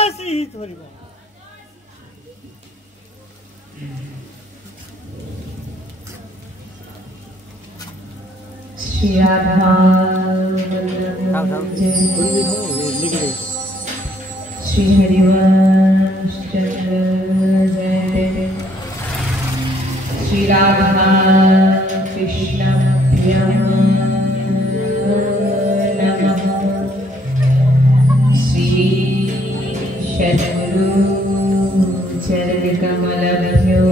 ही थोड़ी बात। श्री राधा श्री हरिवंश जय श्री राधा कृष्णाभ्यां नमः श्री सद्गुरु चरणकमलभ्यो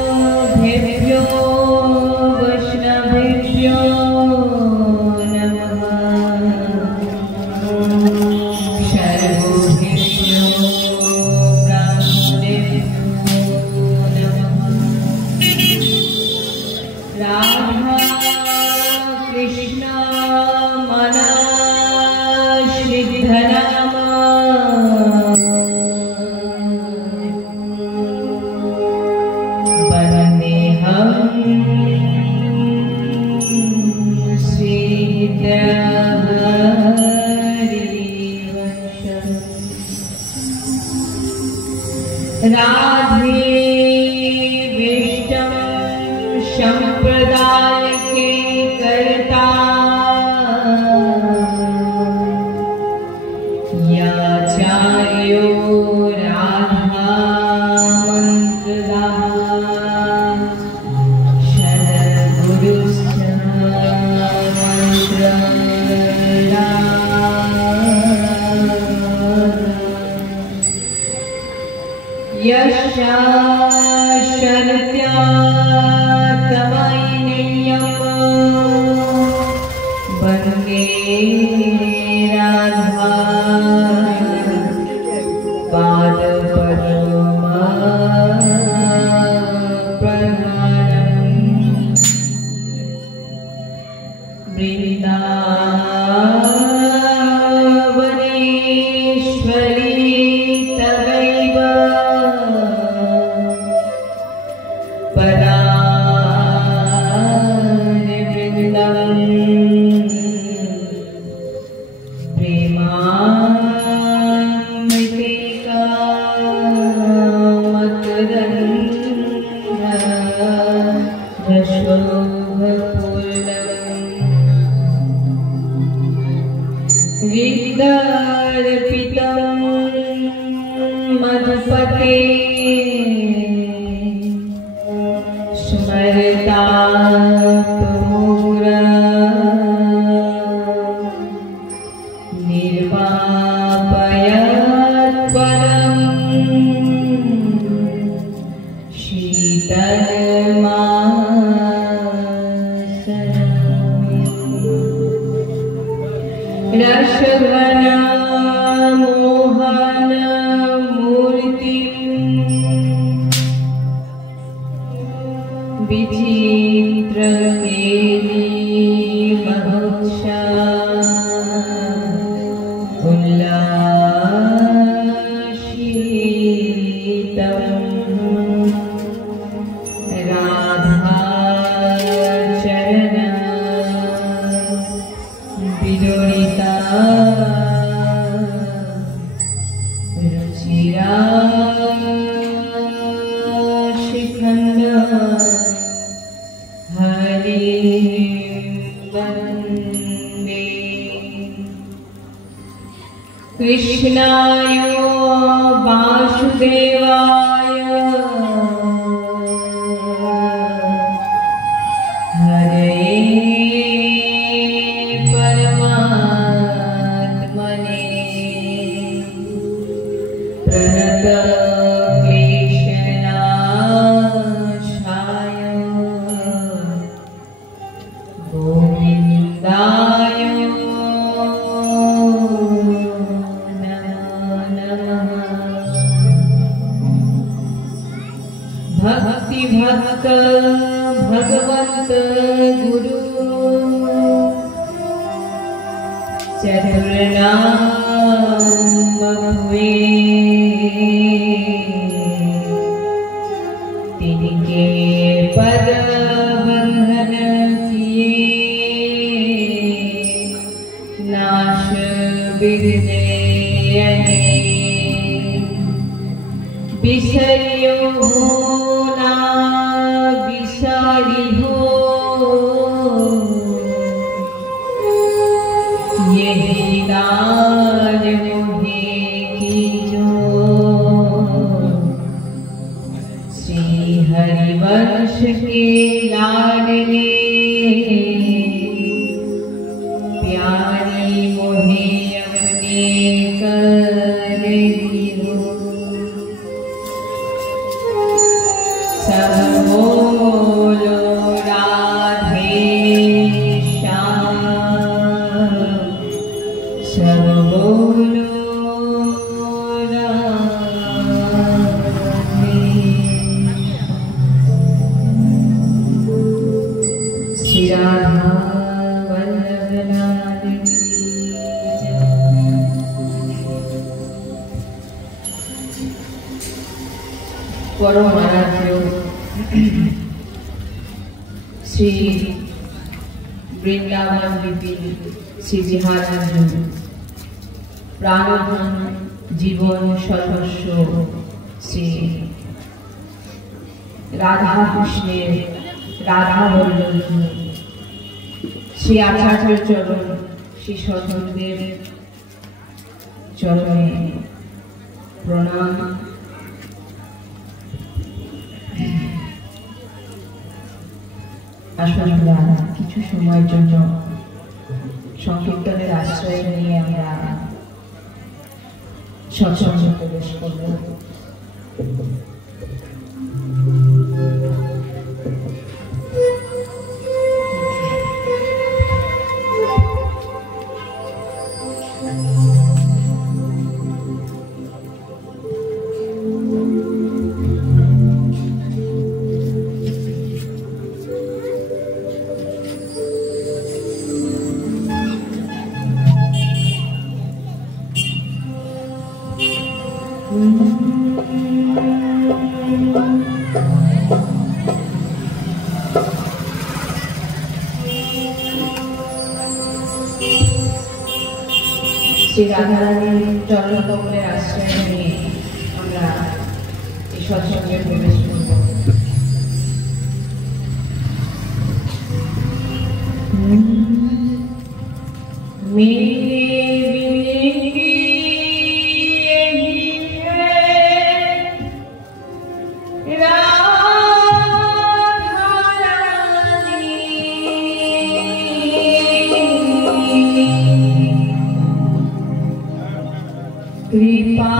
सर्वेभ्यो वैष्णवेभ्यो नमः सर्वेभ्यो ब्राह्मणेभ्यो नमः राधा कृष्ण मनश्रीधरम राधे विष्णु संप्रदाय के कर्ता याचार्यो राधा मंत्रदान सद्गुरुश्च यशा शरत्या तमैनेयं वन्दे राधा पादपद्मा प्रधानम् वृन्दावनेश्वरी तवैव विद्यार्पितं मधुपते स्मरता पुरा निर्वापयत्वरं शीतलमासनं रसघना मोहन मूर्तिं विचित्र केली महोत्सा उल्लासितं राधा चरण विलोलिता रुचिरा शिखंड हरि वंदे कृष्णाय वासुदेवाय हरे परमात्मने प्रणतक्लेशनाशाय गोविन्दाय नमो नमः। भक्ति भक्त भगवत गुरु चतुर्नाम हुए तिनके पद बंधन किए बिरदेयने बिसरियो ना बिसारी हो यही लाल मोहे की जो श्री हरिवंश के लाडले प्यारी मोहे अपने कर दियो सब बोलो राधे श्याम सब बोलो राधे श्री राधा वल्लभ लाल परम आराध्य श्री वृंदावन विपिन श्री महाराज प्राणधन जीवन सर्वस्व श्री राधा कृष्णेर राधा वल्लभ श्री आचार्य चरण श्री सद्गुरुदेव चरणे प्रणाम। আসলে কিছু সময়ের জন্য সংকীর্তনের আশ্রয় নিয়ে আমরা সৎসঙ্গে প্রবেশ করব। श्री राधारानी चरण कमलेर आश्रय निये आमरा এই সৎসঙ্গে প্রবেশ করব। कृपा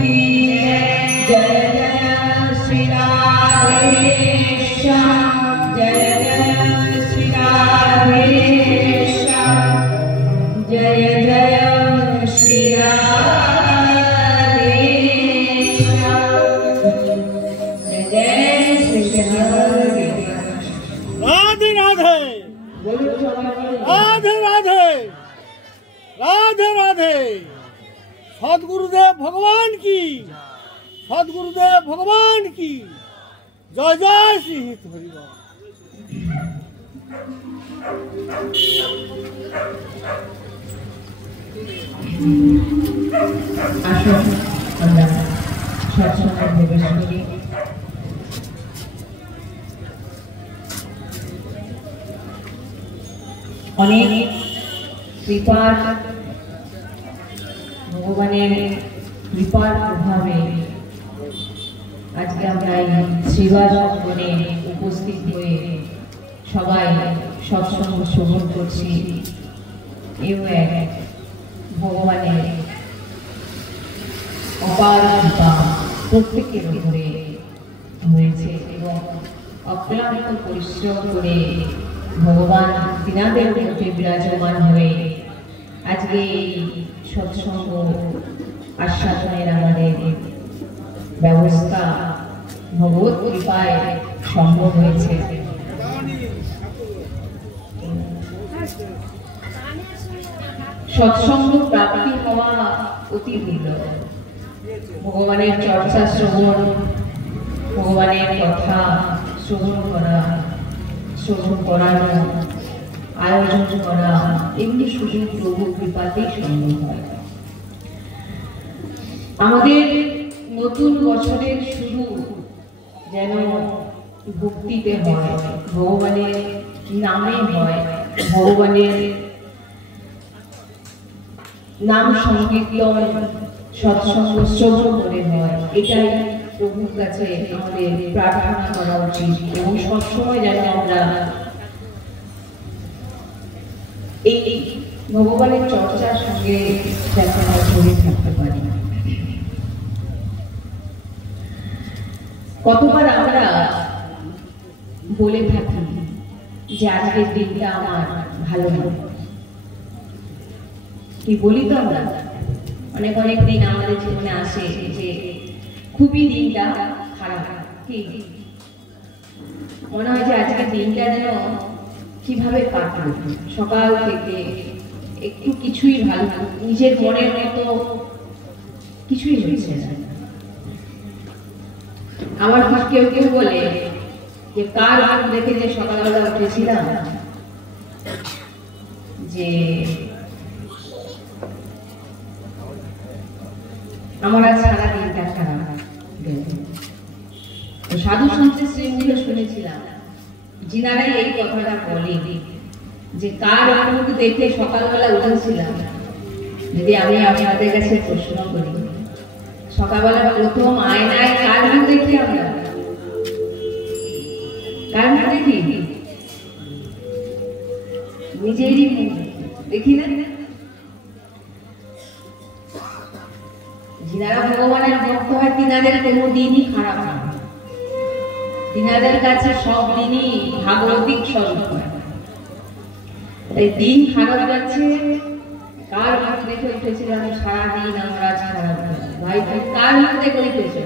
की जय जय श्री राधे श्याम जय जय श्री राधे श्याम जय जय श्री राधे श्याम जय जय श्री राधे राधे राधे राधे राधे राधे राधे सद्गुरुदेव भगवान की सद्गुरुदेव भगवान की जय जय श्री हित हरिवाल। আসুন আমরা সৎসঙ্গে প্রবেশ করি। অনেক কৃপার ভগবানের কৃপার প্রভাবে আজকে আমরা এই শ্রীবাস ভবনে উপস্থিত হয়ে সবাই সৎসঙ্গ শ্রবণ করছি। এও এক ভগবানের অপার কৃপা প্রত্যেকের উপরে হয়েছে এবং অক্লান্ত পরিশ্রম করে ভগবান তিনাদের মধ্যে বিরাজমান হয়ে আজকে এই সৎসঙ্গ আস্বাদনের আমাদের ব্যবস্থা ভগবত কৃপায় সম্ভব হয়েছে। সৎসঙ্গ প্রাপ্তি হওয়া অতি দুর্লভ। ভগবানের চর্চা শ্রবণ, ভগবানের কথা শ্রবণ করা, শ্রবণ করানো, আয়োজন করা এমনি শুধু প্রভু কৃপাতেই সম্ভব হয়। আমাদের নতুন বছরের শুরু যেন ভক্তিতে হয়, ভগবানের নামে হয়, ভগবানের নাম সংকীর্তন সৎসঙ্গ শ্রবণ করে হয়। এটাই প্রভুর কাছে আমাদের প্রার্থনা করা উচিত এবং সবসময় যেন আমরা এই ভগবানের চর্চার সঙ্গে যেন আমরা জড়িয়ে থাকতে পারি। কতবার আমরা বলে থাকি যে আজকের দিনটা আমার ভালো না, কি বলি তো আমরা অনেক অনেক দিন আমাদের জীবনে আসে যে খুবই দিনটা খারাপ, কি মনে হয় যে আজকের দিনটা যেন কিভাবে কাটলো, সকাল থেকে একটু কিছুই ভালো না, নিজের মনের মতো কিছুই হচ্ছে না। আমার কেউ কেউ বলে যে কার মুখ দেখে যে সকালবেলা উঠেছিলাম যে আমার আজ সারা দিনটা খারাপ গেল। সাধু সন্তের শ্রীমুখে শুনেছিলাম যিনারাই এই কথাটা বলে যে কার মুখ দেখে সকালবেলা উঠেছিলাম। যদি আমি আপনাদের কাছে প্রশ্ন করি, সকালবেলা প্রথম আয়নায় কার মুখ দেখি আমরা? কার মুখ দেখি? নিজেরই মুখ দেখি না? যিনারা ভগবানের ভক্ত হয় তিনাদের কোনো দিনই খারাপ না, তিনাদের কাছে সব দিনই ভাগবতিক স্বরূপ হয়। তাই দিন খারাপ যাচ্ছে, কার মুখ দেখে উঠেছিলাম সারাদিন আমরা আজ খারাপ ভাই, কার মুখ দেখে উঠেছে?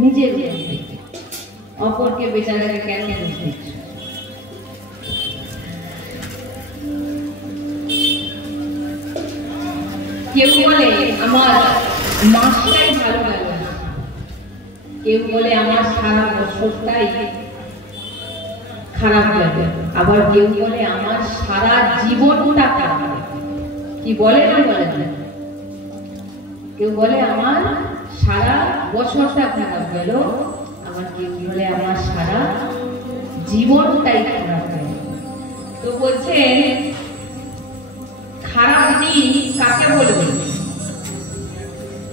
নিজের অপরকে বেচারাকে কেন বুঝতে? কেউ বলে আমার মাসটাই ভালো গেল না, কেউ বলে আমার সারা বছরটাই খারাপ গেল, আবার কেউ বলে আমার সারা জীবনটা খারাপ। কি বলে না বলে না? কেউ বলে আমার সারা বছরটা খারাপ গেল, আবার কেউ বলে আমার সারা জীবনটাই খারাপ গেল। তো বলছেন খারাপ দিন কাকে বলবে,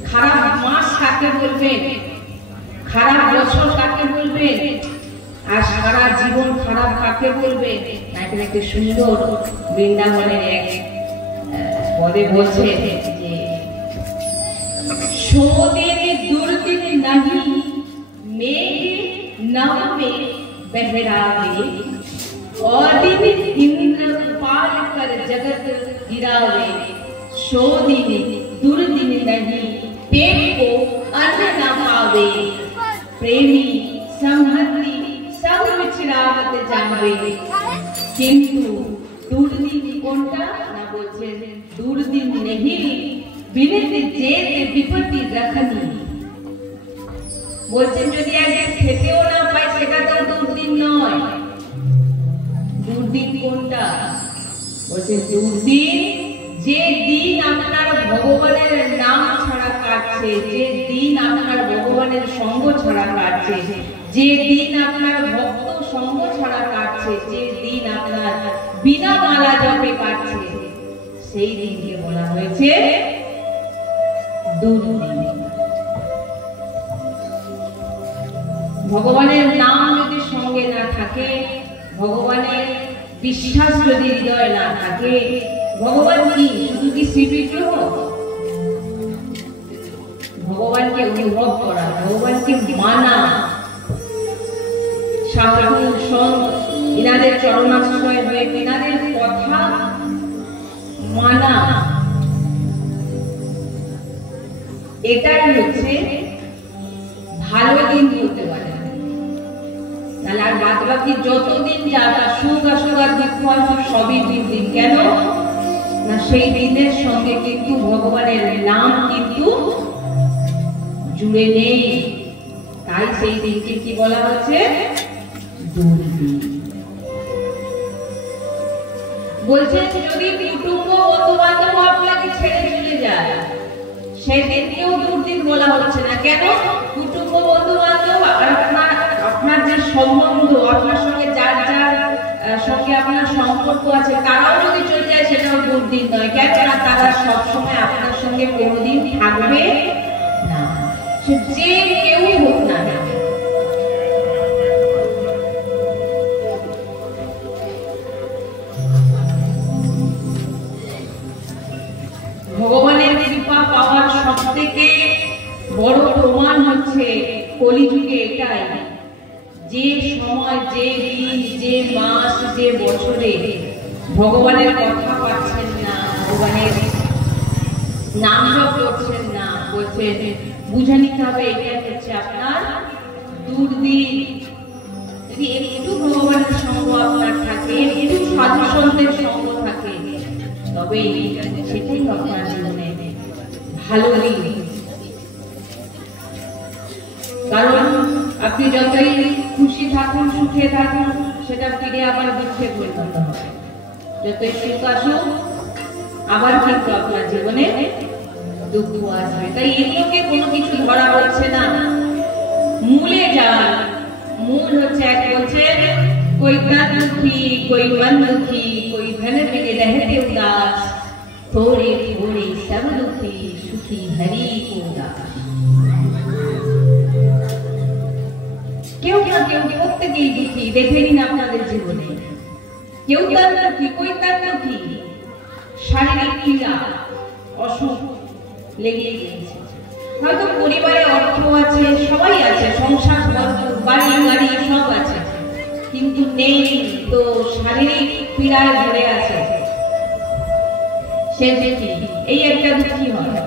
খারাপ মাস কাকে বলবেন, খারাপ বছর কাকে বলবেন, আর সারা জীবন খারাপ কাকে বলবেন? এখানে একটা সুন্দর বৃন্দাবনের এক পদে বলছে যে शोदिन दुर्दिन नहीं मेघ नभ में बहरावे और दिन इंद्र पाल कर जगत गिरावे शोदिन दुर्दिन नहीं पेट को अन्न न पावे प्रेमी संहति सब विचरावत जावे किंतु दुर्दिन कोनटा ना बोलছে दुर्दिन नहीं বিনিত জেত বিপত্তি রাখনি বলছেন যদি একদিন খেতেও না পাই সেটা তো দুর্দিন নয় দুর্দিন কোনটা বলছে দুর্দিন যে দিন আপনার ভগবানের নাম ছাড়া কাটছে যে দিন আপনার ভগবানের সঙ্গ ছাড়া কাটছে যে দিন আপনার ভক্ত সঙ্গ ছাড়া কাটছে যে দিন আপনার বিনা মালা জপে কাটছে সেই দিনকে বলা হয়েছে দুর্দিন ভগবানের নাম যদি সঙ্গে না থাকে ভগবানের বিশ্বাস যদি হৃদয়ে না থাকে ভগবান কি শুধু কি শ্রীবিগ্রহ ভগবানকে অনুভব করা ভগবানকে মানা সাধু সন্ত ইনাদের চরণাশ্রয় হয়ে ইনাদের কথা মানা এটাই হচ্ছে ভালো দিন বলতে পারে তাহলে আর বাদ বাকি যতদিন যাবে সুখ আসুক আর দুঃখ আসুক সবই দিন কেন না সেই দিনের সঙ্গে কিন্তু ভগবানের নাম কিন্তু জুড়ে নেই তাই সেই দিনকে কি বলা হচ্ছে দুর্দিন বলছেন যদি কুটুম্ব বন্ধু বান্ধব আপনাকে ছেড়ে চলে যায় সেই দিনকেও দুর্দিন বলা হচ্ছে না কেন কুটুম্ব বন্ধু বান্ধব আপনার যে সম্বন্ধ আপনার সঙ্গে যার যার সঙ্গে আপনার সম্পর্ক আছে তারাও যদি চলে যায় সেটাও দুর্দিন নয় কেন না তারা সবসময় আপনার সঙ্গে কোনোদিন থাকবে না সে যে কেউই হোক না ভগবানের কৃপা পাওয়ার সবথেকে বড় প্রমাণ হচ্ছে কলিযুগে এটাই যে সময় যে দিন যে মাস যে বছরে ভগবানের কথা পাচ্ছেন না ভগবানের নাম জপ করছেন না বলছেন বুঝে নিতে হবে এটা হচ্ছে আপনার দুর্দিন যদি একটু ভগবানের সঙ্গ আপনার থাকে একটু সাধু সন্তের সঙ্গ থাকে তবে সেটাই আপনার জীবনে ভালো দিন কারণ আপনি যতই খুশি থাকুন সুখে থাকুন সেটা ফিরে আবার দুঃখে পরিণত হবে যতই সুখ আসুক আবার কিন্তু আপনার জীবনে দুঃখ আসবে তাই এগুলোকে কোনো কিছু ধরা হচ্ছে না মূলে যান মূল হচ্ছে এক বলছে कोई तन दुखी कोई मन दुखी कोई धन बिन रहते उदास थोड़े थोड़े सब दुखी सुखी हरि को दास কেউ না কেউ প্রত্যেকেই দুঃখী দেখে নিন আপনাদের জীবনে কেউ তার দুঃখী কই তার দুঃখী শারীরিক পীড়া অসুখ লেগেই গেছে হয়তো পরিবারে অর্থ আছে সবাই আছে সংসার বাড়ি গাড়ি সব আছে কিন্তু নেই তো শারীরিক পীড়ায় ভরে আছে সে দুঃখী এই একটা দুঃখী হয়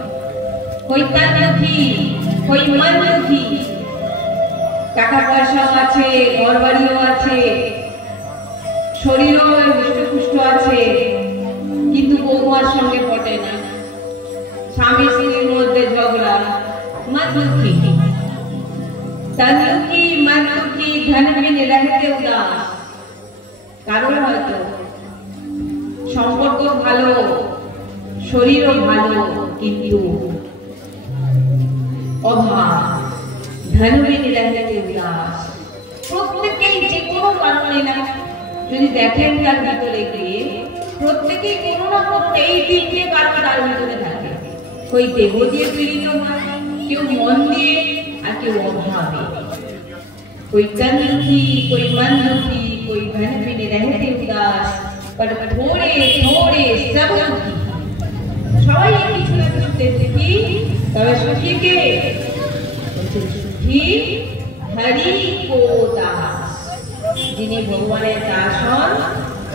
কই তার দুঃখী কই মন দুঃখী টাকা পয়সাও আছে ঘর বাড়িও আছে শরীরও হৃষ্টপুষ্ট আছে কিন্তু বৌমার সঙ্গে পটে না স্বামী স্ত্রীর মধ্যে ঝগড়া মন দুঃখী तन दुखी मन दुखी धन बिन रहते उदास কারণ হয়তো সম্পর্ক ভালো শরীরও ভালো কিন্তু অভাব ধন বিন रहते उदास প্রত্যেকেই যে কোনো কারণে না যদি দেখেন তার ভিতরে গিয়ে প্রত্যেকেই কোনো না কোনো এই তিনটে কারণ তার ভিতরে থাকে कोई দেহ দিয়ে পীড়িত হয় কেউ মন দিয়ে আর কেউ অভাবে कोई तन दुखी कोई मन दुखी कोई धन बिन रहते उदास पर थोड़े थोड़े सब दुखी সবাই কিছু না কিছুতে দুঃখী তবে সুখী কে? সুখী হরি কো দাস, যিনি ভগবানের দাস হন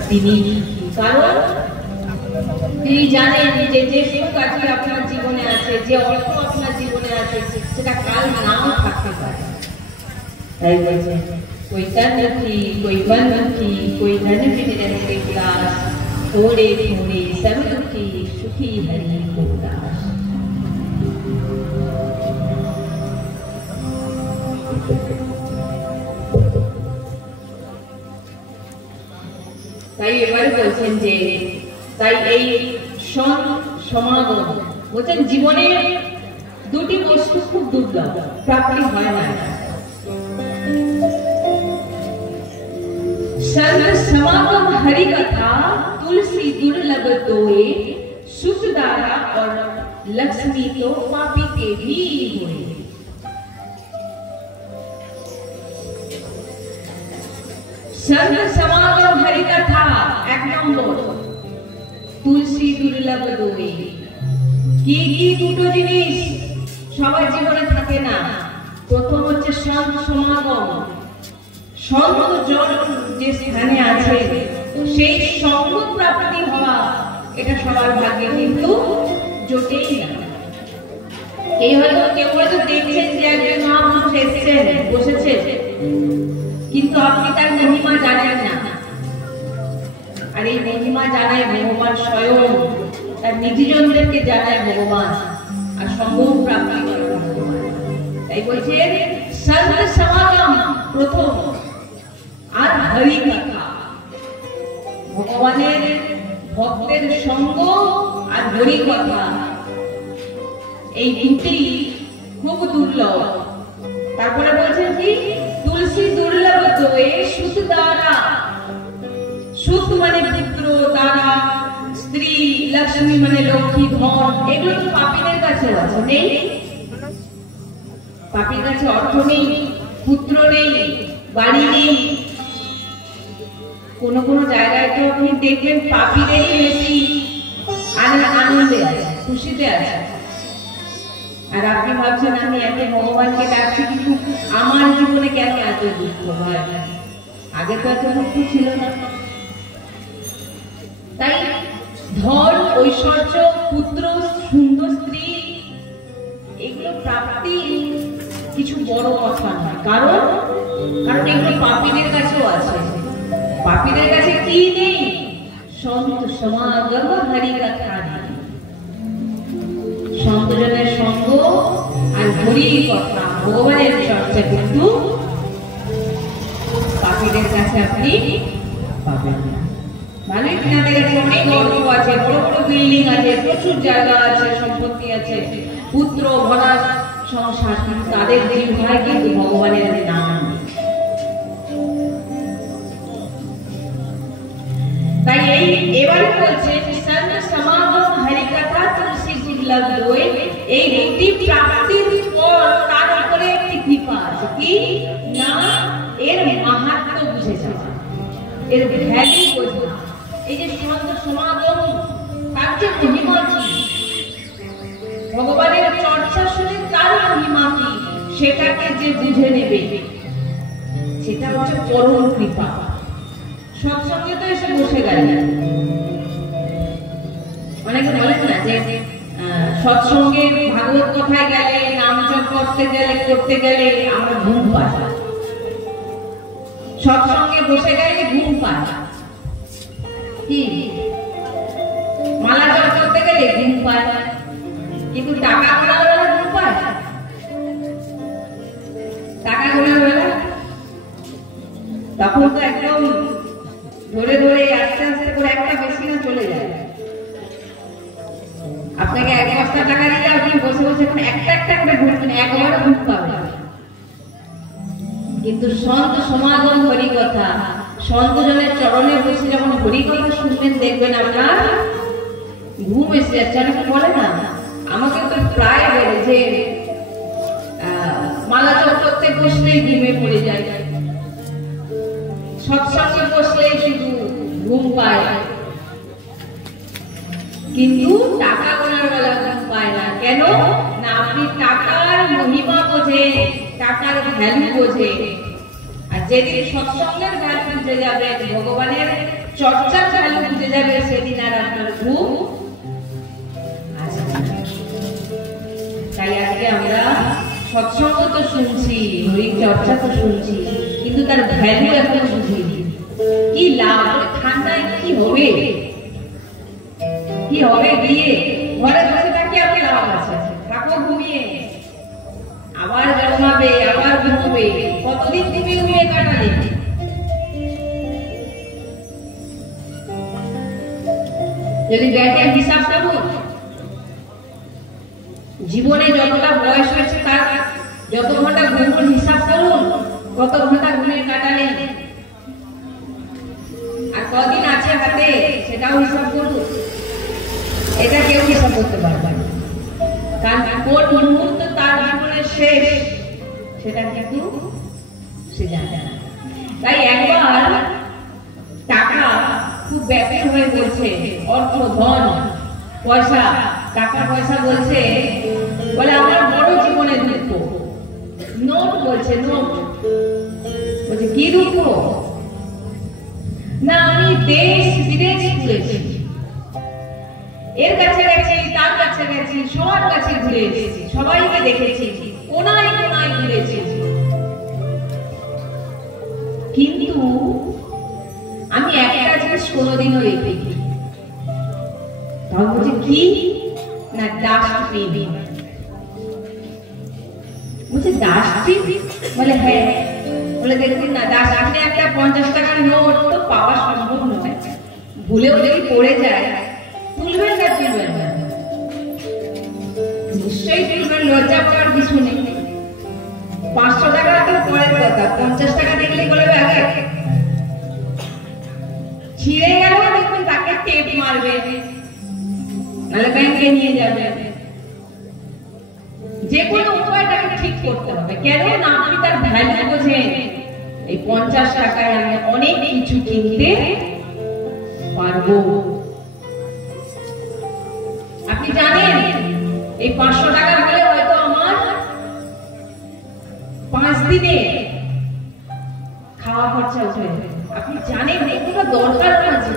তিনি সুখী। কারণ তিনি জানেন যে যে সুখ আজকে আপনার জীবনে আছে, যে অর্থ আপনার জীবনে আছে, সেটা কাল নাও থাকতে পারে। তাই বলছে कोई तन दुखी, कोई मन दुखी, कोई धन बिन रहे उदास, थोड़े थोड़े सब दुखी, सुखी हरि को दास। তাই এবারে বলছেন যে তাই এই সমাগম বলছেন জীবনে দুটি বস্তু খুব দুর্লভ, প্রাপ্তি হয় না। संत समागम हरि कथा, तुलसी दुर्लभ दोए, सुख दारा और लक्ष्मी तो पापी के भी हुए। संत समागम हरि कथा एक नंबर, तुलसी दुर्लभ दोए। কি কি দুটো জিনিস সবার জীবনে থাকে না? প্রথম হচ্ছে সন্ত সমাগম। সন্ত জন যে স্থানে আছে সেই সঙ্গ প্রাপ্তি হওয়া, এটা সবার ভাগ্যে কিন্তু জোটেই না। কেউ হয়তো দেখছেন যে একজন মহাপুরুষ এসেছেন, বসেছেন, কিন্তু আপনি তার মহিমা জানেন না। আর এই মহিমা জানায় ভগবান স্বয়ং, তার নিজজনদেরকে জানায় ভগবান, আর সঙ্গ প্রাপ্তি করে ভগবান। তাই বলছে সন্ত সমাগম প্রথম, আর হরি কথা, ভগবানের ভক্তের সঙ্গ আর হরি কথা, এই দুটি খুব দুর্লভ। তারপরে বলছেন কি তুলসী দুর্লভ দোয়ে, সুখ দ্বারা, সুখ মানে পুত্র, দ্বারা স্ত্রী, লক্ষ্মী মানে লক্ষ্মী, ধন, এগুলো তো পাপীদের কাছে আছে, নেই? পাপীর কাছে অর্থ নেই, পুত্র নেই, বাড়ি নেই। কোন কোন জায়গায় তো আপনি দেখবেন পাপীদেরই বেশি আনন্দে আছে, খুশিতে আছে। আর আপনি ভাবছেন আমি এত ভগবানকে ডাকছি, কিন্তু আমার জীবনে কেন এত দুঃখ হয়? আগে তো এত দুঃখ ছিল না। তাই ধন, ঐশ্বর্য, পুত্র, সুন্দর স্ত্রী, এগুলো প্রাপ্তি কিছু বড় কথা নয়। কারণ এগুলো পাপীদের কাছেও আছে। পাপীদের কাছে কি নেই? সন্ত সমাগম হরি কথা নেই, সন্তজনের সঙ্গ আর হরি কথা, ভগবানের চর্চা কিন্তু পাপীদের কাছে আপনি পাবেন না। মানে কিনাদের কাছে অনেক গর্ব আছে, বড় বড় বিল্ডিং আছে, প্রচুর জায়গা আছে, সম্পত্তি আছে, পুত্র ভরা সংসার, কিন্তু তাদের জিহ্বায় কিন্তু ভগবানের নাম। তাই এবারে বলছে সন্ত সমাগম হরি কথা, তুলসী দুর্লভ দোয়ে, এই দুটি প্রাপ্তির পর তার উপরে একটি কৃপা আছে। কি না? এর মাহাত্ম্য বুঝে যাওয়া, এর ভ্যালু বোঝা। এই যে সন্ত সমাগম, তার যে মহিমা কি, ভগবানের চর্চা শুনে তার মহিমা কি, সেটাকে যে বুঝে নেবে, সেটা হচ্ছে পরম কৃপা। সৎসঙ্গে তো এসে বসে গেল। অনেকে বলেন না যে সৎসঙ্গে ভাগবত কথায় গেলে, নাম জপ করতে গেলে আমরা ঘুম পাই, সৎসঙ্গে বসে গেলে ঘুম পাই, কি মালা জপ করতে গেলে ঘুম পাই, কিন্তু টাকা গোনা বেলা ঘুম পাই, টাকা গোনা বেলা তখন তো একদম ধরে ধরে আস্তে আস্তে করে একটা বেশি না চলে যায়। আপনাকে 1 বস্তা টাকা দিলে আপনি বসে বসে একটা একটা করে ঘুরবেন, একবারে ঘুম পাবেন। কিন্তু সন্ত সমাগম হরি কথা, সন্তজনের চরণে বসে যখন হরি কথা শুনবেন, দেখবেন আপনার ঘুম এসে যাচ্ছে। অনেকে বলে না, আমাকে তো প্রায় বলে যে মালা জপ করতে বসলেই ঘুমে পড়ে যায়, সৎসঙ্গে বসলেই শুধু ঘুম পায়, কিন্তু টাকা গোনার বেলা ঘুম পায় না। কেন না? আপনি টাকার মহিমা বোঝে, টাকার ভ্যালু বোঝে, আর যেদিন সৎসঙ্গের ভ্যালু বুঝে যাবে, ভগবানের চর্চার ভ্যালু বুঝে যাবে, সেদিন আর আপনার ঘুম আসবে না। তাই আজকে আমরা সৎসঙ্গ তো শুনছি, হরি চর্চা তো শুনছি, কিন্তু তার ভ্যালু এখনো বুঝিনি। কি লাভ? ঠান্ডায় কি হবে, কি হবে? গিয়ে ঘরে বসে থাকি আপনি লাভ আছে, থাকো ঘুমিয়ে, আবার ঘুমাবে, আবার ঘুমবে, কতদিন ঘুমিয়ে কাটালে? যদি ব্যাটের হিসাব করুন, জীবনে যতটা বয়স হয়েছে তার যত ঘন্টা ঘুমের হিসাব করুন, কত ঘন্টা ঘুমিয়ে কাটালেন, আর কদিন আছে হাতে সেটাও হিসাব করুন। এটা কেউ হিসাব করতে পারবে না, কারণ কোন মুহূর্ত তার জীবনের শেষ সেটা কিন্তু সে জানে না। তাই একবার টাকা খুব ব্যাপক হয়ে বলছে, অর্থ ধন পয়সা, টাকা পয়সা বলছে, বলে আমার বড় জীবনে দুঃখ। নোট বলছে, নোট বলছে কি দুঃখ? না আমি দেশ বিদেশ ঘুরেছি, এর কাছে গেছি, তার কাছে গেছি, সবার কাছে ঘুরে এসেছি, সবাইকে দেখেছি, কোনায় কোনায় ঘুরেছি, কিন্তু আমি একটা জিনিস কোনোদিনও দেখিনি। তখন বলছে কি? না ডাস্টবিন। বলছে ডাস্টবিন? বলে হ্যাঁ। বলে দেখুন না, ডাস্টবিনে একটা 50 টাকার নোট তো পাওয়া সম্ভব নয়, ভুলেও যদি পড়ে যায় তুলবেন না, তুলবেন না, নিশ্চয়ই তুলবেন, লজ্জা পাওয়ার কিছু নেই। 500 টাকা তো পরের কথা, 50 টাকা দেখলে বলবে আগে ছিঁড়ে গেল, দেখবেন তাকে টেপ মারবে, নাহলে ব্যাংকে নিয়ে যাবে। যে কোনো উপায়টাকে ঠিক করতে হবে। কেন না আপনি তার ভ্যালু বোঝেন। এই 50 টাকায় আমি অনেক কিছু কিনতে পারবো। আপনি জানেন এই 500 টাকা হলে হয়তো আমার 5 দিনে খাওয়া খরচা উঠে যাবে। আপনি জানেন এগুলো দরকার আছে,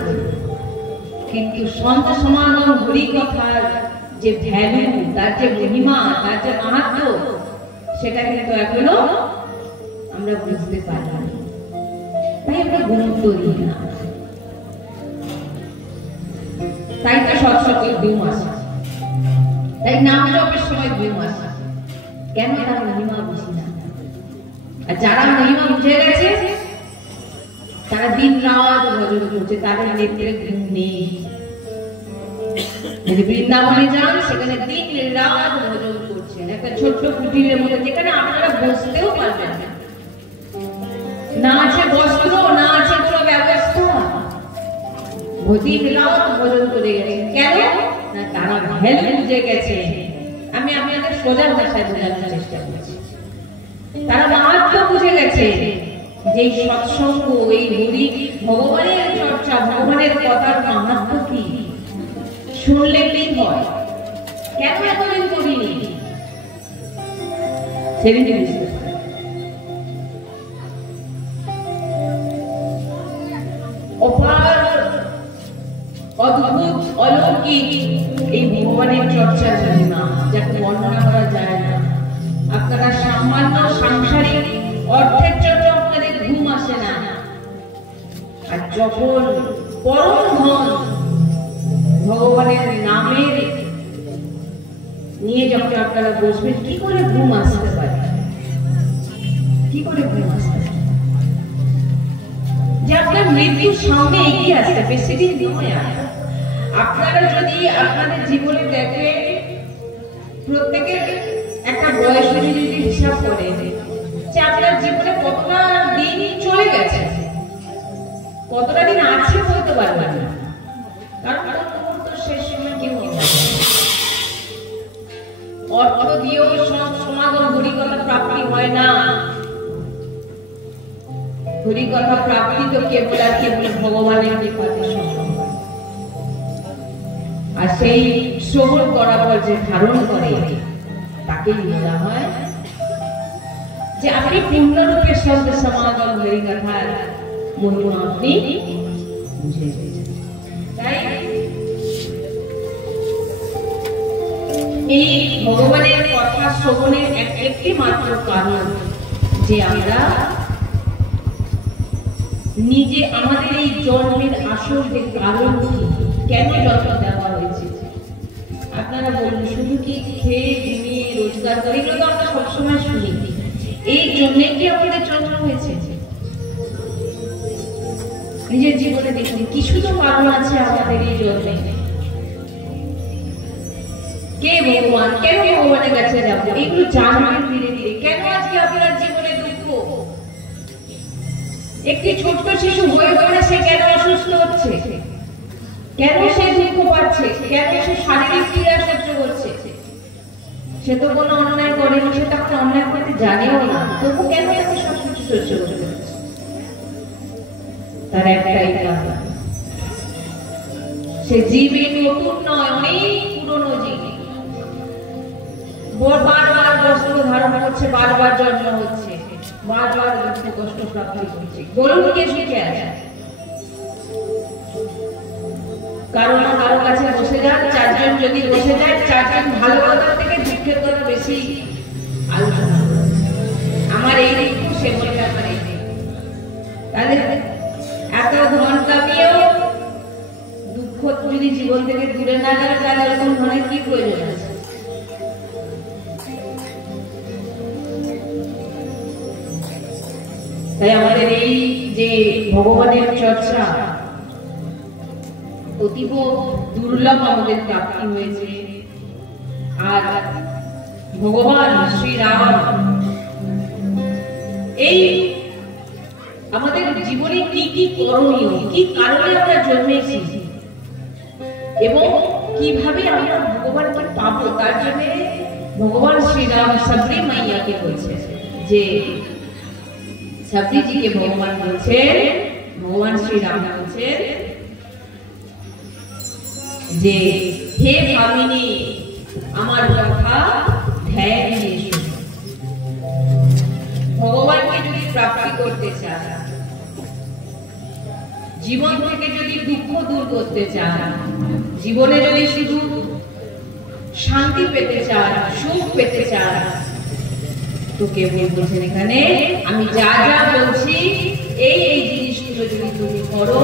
কিন্তু সন্ত সমাগম হরি কথার যে ভ্যালু, তার যে মহিমা, তার যে মাহাত্ম্য, সেটা কিন্তু এখনো আমরা বুঝতে পারি না, তাই আমরা গুরুত্ব দিই না। তাই তো সৎসঙ্গে ঘুম আসে, তাই নাম জপের সময় ঘুম আসে। কেন? তার মহিমা বুঝি না। আর যারা মহিমা বুঝে গেছে তারা দিন রাত ভজন করছে, তাদের নেত্রে ঘুম নেই। যদি বৃন্দাবনে যান, সেখানে দিন রাত ভজন করছেন, একটা ছোট্ট কুটিরের মধ্যে, যেখানে আপনারা বসতেও পারবেন না, না আছে বস্ত্র, না আছে কোনো ব্যবস্থা, দিন রাত ভজন করে গেছে। কেন? না তারা ভ্যালু বুঝে গেছে। আমি আপনাদের সোজা ভাষায় বোঝানোর চেষ্টা করছি। তারা মাহাত্ম্য বুঝে গেছে যে এই সৎসঙ্গ, এই হরি ভগবানের চর্চা, ভগবানের কথার মাহাত্ম্য কি, শুনলে কি হয়, কেন এতদিন করিনি, সেদিন বুঝতে পারে। অপার অদ্ভুত অলৌকিক এই ভগবানের চর্চার মহিমা, যাকে বর্ণনা করা যায় না। আপনারা সামান্য সাংসারিক অর্থের জন্য আপনাদের ঘুম আসে না, আর যখন পরম ধন ভগবানের নামের নিয়ে যখন আপনারা বসবেন, কি করে ঘুম আসতে পারে? কি করে ঘুম আসতে পারে? যে আপনার মৃত্যুর সামনে এগিয়ে আসতে, বেশি দিন নয়। আপনারা যদি আপনাদের জীবনে দেখেন, প্রত্যেকের একটা বয়স যদি হিসাব করে যে আপনার জীবনে কতটা দিন চলে গেছে, কতটা দিন আছে বলতে পারবেন না, কারণ শেষ সময় কেউ অর্থ দিয়েও সমাগম হরিকথা প্রাপ্তি হয় না। হরিকথা প্রাপ্তি তো কেবল আর কেবল ভগবানের কৃপাতে সম্ভব। আর সেই শ্রবণ করার পর যে ধারণ করে তাকে তাকেই বলা হয় যে আপনি পূর্ণরূপে শব্দ সমাগম হয়ে কথার মহিমা আপনি বুঝে গেছেন। তাই এই ভগবানের কথা শ্রবণের একটি মাত্র কারণ যে আমরা নিজে আমাদের এই জন্মের আসল যে কারণ কেন জন্ম দেওয়া হয়েছে। আপনারা বলুন, শুধু কি খেয়ে ঘুমিয়ে রোজগার করে, এগুলো তো আমরা সবসময় শুনি। এই জন্যে কি আমাদের জন্ম হয়েছে? নিজের জীবনে দেখুন কিছু তো কারণ আছে আমাদের এই জন্মে। কে ভগবান, কেন ভগবানের কাছে যাবো, এগুলো জানবেন ধীরে ধীরে। কেন আজকে আপনার জীবনে দুঃখ? একটি ছোট্ট শিশু হয়ে পড়ে সে কেন অসুস্থ হচ্ছে, কেন সে দুঃখ পাচ্ছে, কেন সে শারীরিক পীড়া সহ্য করছে? সে তো কোনো অন্যায় করেনি, সে তাকে অন্যায় করতে জানেও না, তবু কেন তাকে সবকিছু সহ্য করতে হচ্ছে? তার একটাই কারণ, সে জীবে নতুন নয়, অনেক পুরনো জীব। বারবার বস্ত্র ধারণ করছে, বারবার জন্ম হচ্ছে, বারবার দুঃখ কষ্ট প্রাপ্তি করছে। বলুন কে সুখে আছে? কারো না কারো কাছে বসে যান, চারজন যদি বসে যায়, চারজন ভালো কথা থেকে দুঃখের কথা বেশি আলোচনা করে। আমার এই দুঃখ, সে বলবে আমার এই দুঃখ। তাদের এত ধন কামিয়েও দুঃখ যদি জীবন থেকে দূরে না গেলে তাহলে এরকম ধনের কি প্রয়োজন আছে? তাই আমাদের এই যে ভগবানের চর্চা অতীব দুর্লভ আমাদের প্রাপ্তি হয়েছে। আর ভগবান শ্রীরাম এই আমাদের জীবনে কি কি করণীয়, কি কারণে আমরা জন্মেছি এবং কিভাবে আমরা ভগবানকে পাবো, তার জন্য ভগবান শ্রীরাম সবরি মাইয়াকে বলছে যে সবরিজিকে ভগবান বলছেন, ভগবান শ্রীরাম বলছেন যে হে ভামিনী আমার কথা ধ্যান দিয়ে শুনো। ভগবানকে যদি প্রাপ্তি করতে চান, জীবন থেকে যদি দুঃখ দূর করতে চান, জীবনে যদি শুধু শান্তি পেতে চান, সুখ পেতে চান, তো কেবল বলছেন এখানে আমি যা যা বলছি এই এই জিনিসগুলো যদি তুমি করো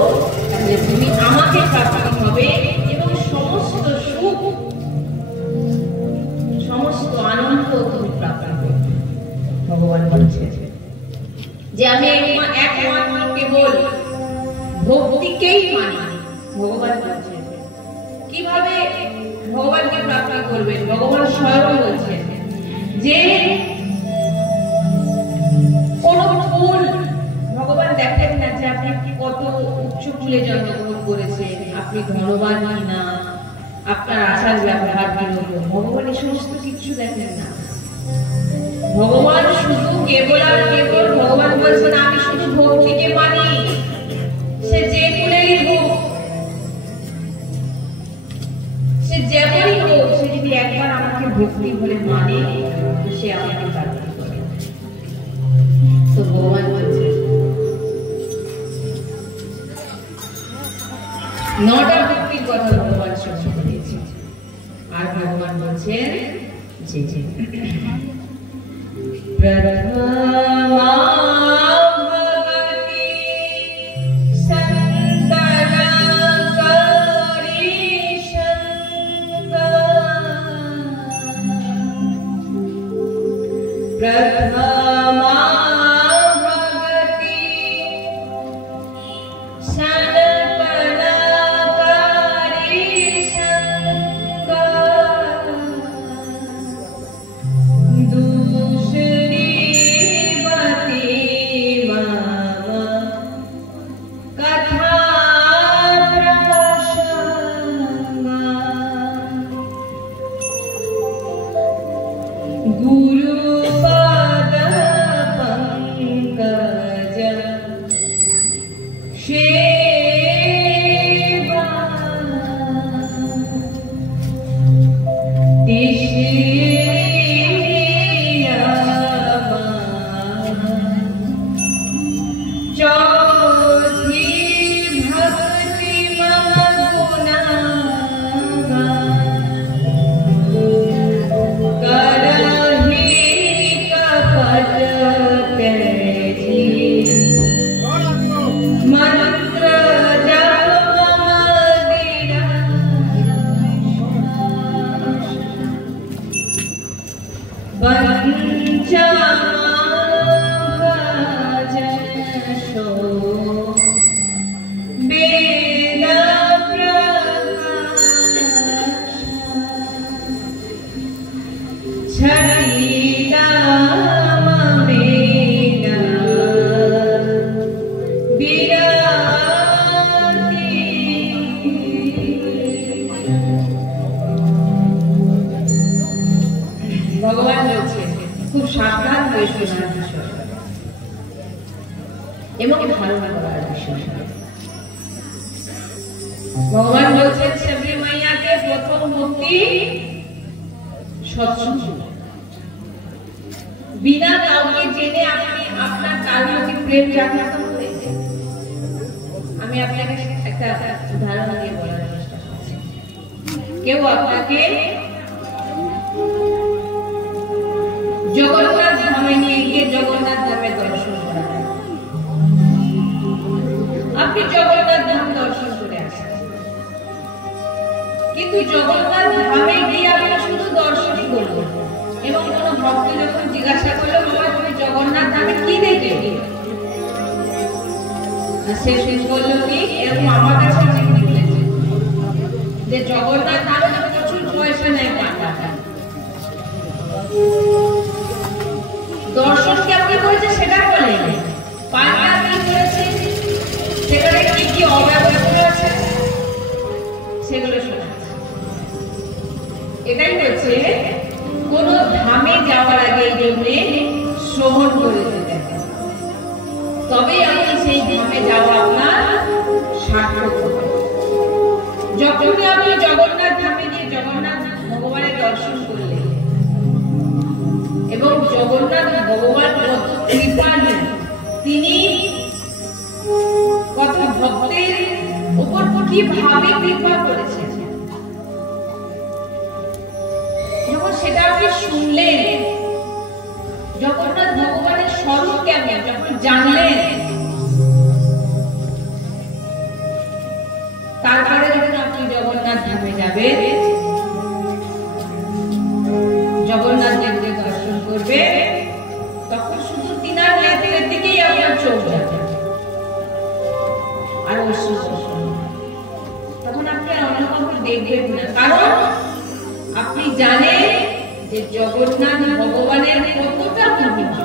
তাহলে তুমি আমাকে প্রাপ্তি হবে এবং সমস্ত সুখ সমস্ত আনন্দ তুমি প্রাপ্তি করবে। ভগবান বলছেন যে আমি একমাত্র কেবল ভক্তিকেই মানি। ভগবান বলছেন কিভাবে ভগবানকে প্রাপ্তি করবেন? ভগবান স্বয়ং বলছেন যে কোন ফুল ভগবান দেখেন না যে আপনি কত উচ্চ ফুলে জন্মগ্রহণ করেছেন, আপনি ধনবান কিনা, আপনার আচার ব্যবহার কিরকম, ভগবান এই সমস্ত কিছু দেখেন না। ভগবান শুধু কেবল আর কেবল ভগবান বলছেন আমি শুধু ভক্তিকে মানি। সে যে ফুলেরই হোক, সে যেমনই হোক, সে যদি একবার আমাকে ভক্তি বলে মানে তো সে আমাকে প্রাপ্তি করে। তো ভগবান বলছেন নটা ভক্তির কথা ভগবান সঙ্গে দিয়েছে। আর ভগবান বলছেন যে প্রথমা ভগতি সন্তনকারি সঙ্গা, প্রথমা गुरु पद সাবধান হয়ে শোনার বিষয় এবং ধারণা করার বিষয়। ভগবান বলছেন সাবরি মাইয়াকে প্রথম ভক্তি সৎসঙ্গ। বিনা কাউকে জেনে আপনি আপনার তার প্রতি প্রেম জাগ্রত করতে। আমি আপনাকে একটা উদাহরণ দিয়ে বলার চেষ্টা করছি। কেউ আপনাকে জগন্নাথ ধামে নিয়ে গিয়ে জগন্নাথ ধামে দর্শন করাবেন। আপনি জগন্নাথ ধাম দর্শন করে আসেন, কিন্তু জগন্নাথ ধামে গিয়ে আপনি শুধু দর্শনই করলেন এবং কোন ভক্ত যখন জিজ্ঞাসা করলো বাবা তুমি জগন্নাথ ধামে কি দেখলে, সে শেষ করলো কি এরকম আমার কাছে বলেছে যে জগন্নাথ ধামে প্রচুর পয়সা নেয় টাকা। দর্শন কেমন করেছে সেটা বলে, পান্ডা কি করেছে, সেখানে কি কি অব্যবস্থা আছে সেগুলো শোনাচ্ছে। এটাই হচ্ছে কোন ধামে যাওয়ার আগে এই জন্য শ্রবণ করে যেতে, তবে আপনি সেই ধামে যাওয়া আপনার সার্থক হবে। যখনই আপনি জগন্নাথ ধামে গিয়ে জগন্নাথ ভগবানের দর্শন করলেন এবং জগন্নাথ ভগবান কত কৃপালু, তিনি কত ভক্তের উপর কিভাবে কৃপা করেছেন, যখন সেটা আপনি শুনলেন, জগন্নাথ ভগবানের স্বরূপ কেমন যখন জানলেন, তারপরে যখন আপনি জগন্নাথ ধামে যাবেন, জগন্নাথ দেবকে দর্শন করবে, তখন শুধু তিনার নেত্রের দিকেই আপনার চোখ যাবে আর তখন আপনি আর অন্য কাউকে দেখবেন না, কারণ আপনি জানেন যে জগন্নাথ ভগবানের কতটা মহিমা।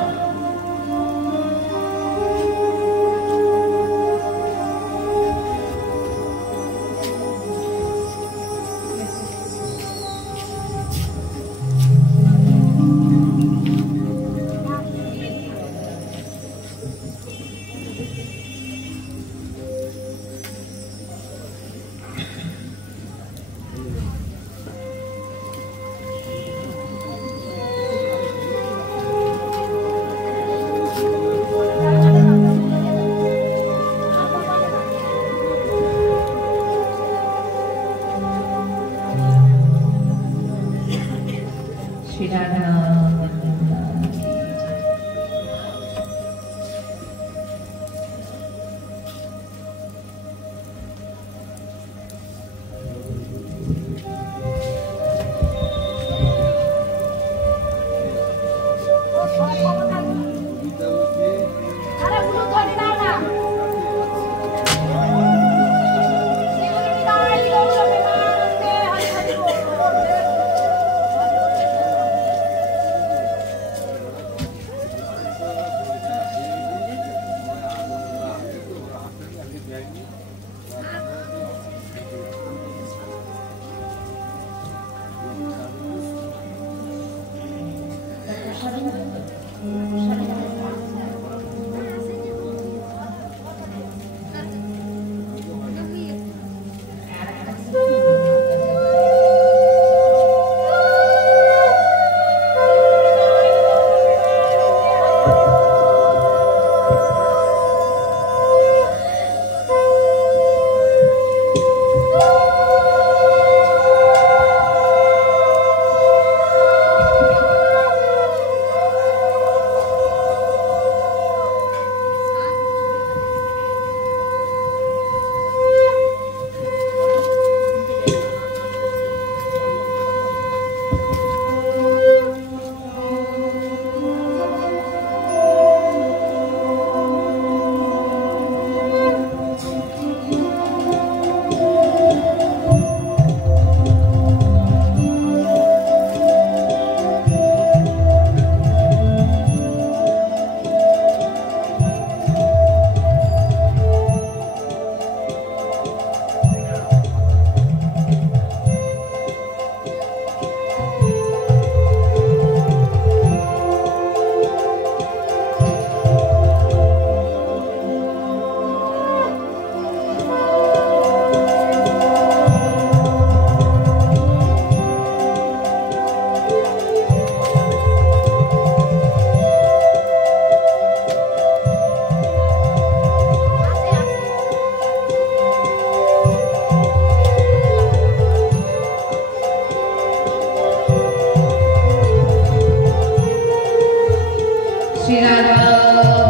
श्री राधा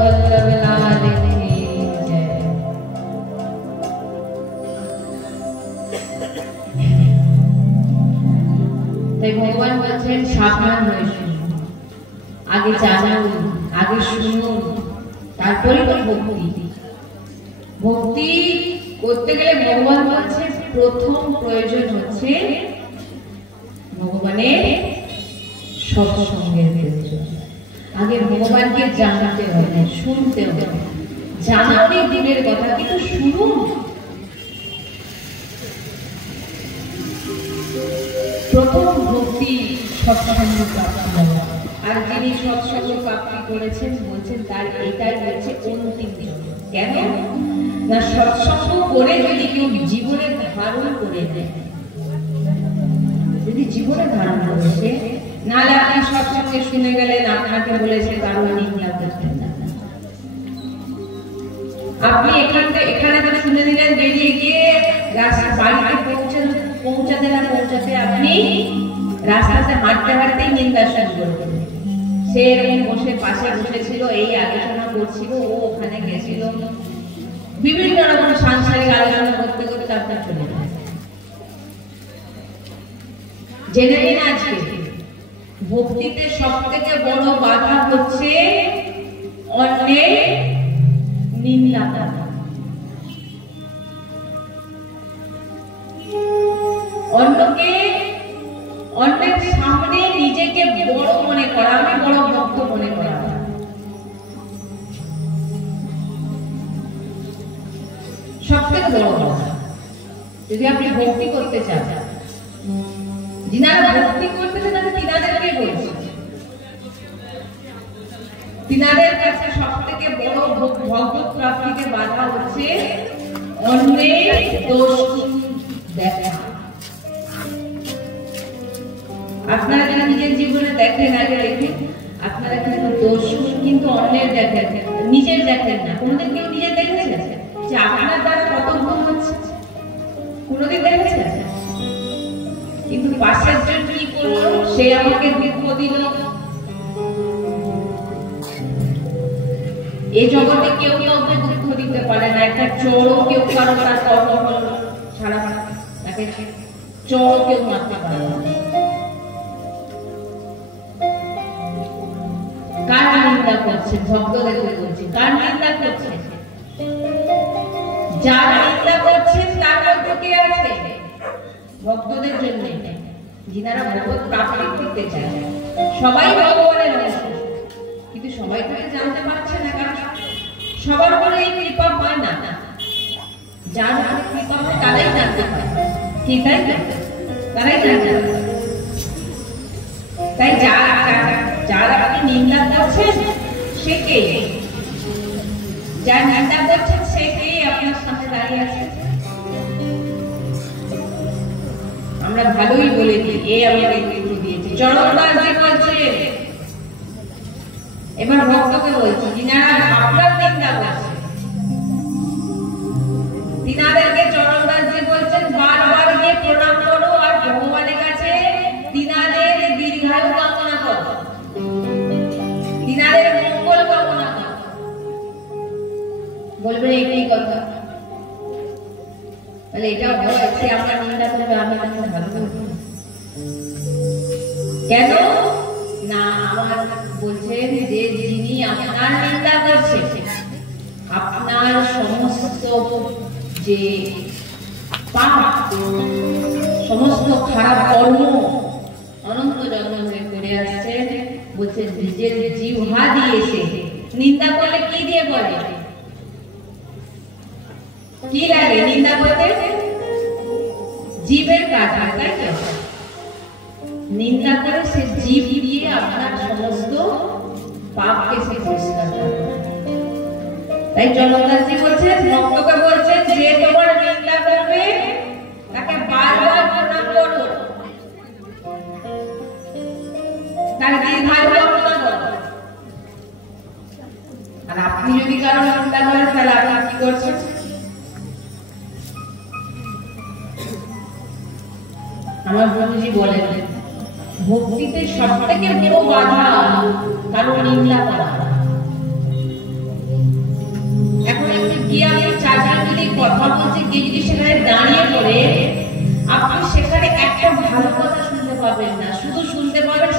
वल्लभ लाल की जय। তাই ভগবান বলছেন সাবধান হয়ে শুনুন, আগে জানুন, আগে শুনুন, তারপরে তো ভক্তি। ভক্তি করতে গেলে ভগবান বলছে প্রথম প্রয়োজন হচ্ছে ভগবানের সৎসঙ্গের প্রয়োজন। আগে ভগবানকে জানতে হবে, শুনতে হবে। জানা অনেক দূরের কথা, কিন্তু শুনুন। প্রথম ভক্তি সৎসঙ্গ প্রাপ্তি হওয়া। আর যিনি সৎসঙ্গ প্রাপ্তি করেছেন বলছেন তার এটাই হচ্ছে অন্তিম জন্ম। কেন না, সৎসঙ্গ করে যদি কেউ জীবনে ধারণ করে নেয়, যদি জীবনে ধারণ করেছে, নাহলে আপনি সৎসঙ্গে শুনে গেলেন, আপনাকে বলেছে কারো নিন্দা করতেন না, আপনি এখানে তো শুনে দিলেন, বেরিয়ে গিয়ে বাড়িতে পৌঁছাতে না পৌঁছাতে আপনি রাস্তাতে হাঁটতে হাঁটতেই নিন্দা শুরু করবেন। সে এরকম বসে পাশে বসেছিল, এই আলোচনা করছিল, ও ওখানে গেছিল, বিভিন্ন রকম সাংসারিক আলোচনা করতে করতে আপনার চলে যায়। জেনে নিন আজকে ভক্তিতে সব থেকে বড় বাধা হচ্ছে অন্যের নিন্দা করা, অন্যের সামনে নিজেকে বড় মনে করা, আমি বড় ভক্ত মনে করা। সব থেকে বড় কথা, যদি আপনি ভক্তি করতে চান, যিনারা ভক্তি করতেছেন আমি তিনাদেরকে বলছি, তিনাদের কাছে সব থেকে বড় ভগবত প্রাপ্তিতে বাধা হচ্ছে অন্যের দোষ দেখা। আপনারা যদি নিজের জীবনে দেখেন, আগে দেখেন, আপনারা কিন্তু দোষ কিন্তু অন্যের দেখেন, নিজের দেখেন না। কোনোদিন কেউ নিজের দেখেছে যে আপনার দ্বারা কত ভুল হচ্ছে? কোনোদিন দেখেছে? কিন্তু পাশের জন কি করলো, সে আমাকে দুঃখ দিল। এই জগতে কেউ কাউকে দুঃখ দিতে পারে না। একটা চোরও কেউ কারো তার কর্ম ছাড়া তাকে চোরও কেউ মারতে পারে না। কার নিন্দা করছে? ভক্তদেরকে বলছে। কার নিন্দা করছে? যার নিন্দা করছে তার মধ্যে কে আছে? ভক্তদের জন্য, যিনারা ভগবত প্রাপ্তি করতে চায়। সবাই ভগবানের অংশ, কিন্তু সবাই তো জানতে পারছে না, কারণ সবার উপরে এই কৃপা হয় না। যার উপরে কৃপা হয় তারাই জানতে পারে, কি তাই? তারাই জানতে পারে। তাই যারা আপনি নিন্দা করছেন সে কে? যার নিন্দা করছেন সে কে আপনার সামনে দাঁড়িয়ে আছে? আমরা ভালোই বলে দিই, এ আমাকে একটু দিয়েছে, চরণদাসজি বলছে। এবার ভক্তকে বলছি, যিনারা আপনার নিন্দা করছে, তিনাদেরকে চরণদাসজি বলছেন বারবার গিয়ে প্রণাম করো আর ভগবানের কাছে তিনাদের দীর্ঘায়ু কামনা করো, তিনাদের মঙ্গল কামনা করো। বলবেন এই কথা, তাহলে এটা হচ্ছে আমরা নিন্দা করবে, আমি তাকে ভালো করবো কেন না? আমার বলছেন যে যিনি আপনার নিন্দা করছেন, আপনার সমস্ত যে পাপ, সমস্ত খারাপ কর্ম অনন্ত জন্ম ধরে করে আসছেন, বলছেন নিজের জিহ্বা দিয়েছে। নিন্দা করলে কি দিয়ে বলে? কি লাগে নিন্দা করতে? জীবের কাজ হয়, তাই তো? নিন্দা করে সে জীব দিয়ে আপনার সমস্ত পাপকে সে পরিষ্কার করে। তাই চরণদাসজি বলছেন, ভক্তকে বলছেন, যে তোমার নিন্দা করবে তাকে বারবার প্রণাম করো, তার দীর্ঘায়ু কামনা করো। আর আপনি যদি কারো নিন্দা করেন তাহলে আপনি কি করছেন? আমার গুরুজি বলেন, ভক্তিতে সব থেকে বড় বাধা কারো নিন্দা করা।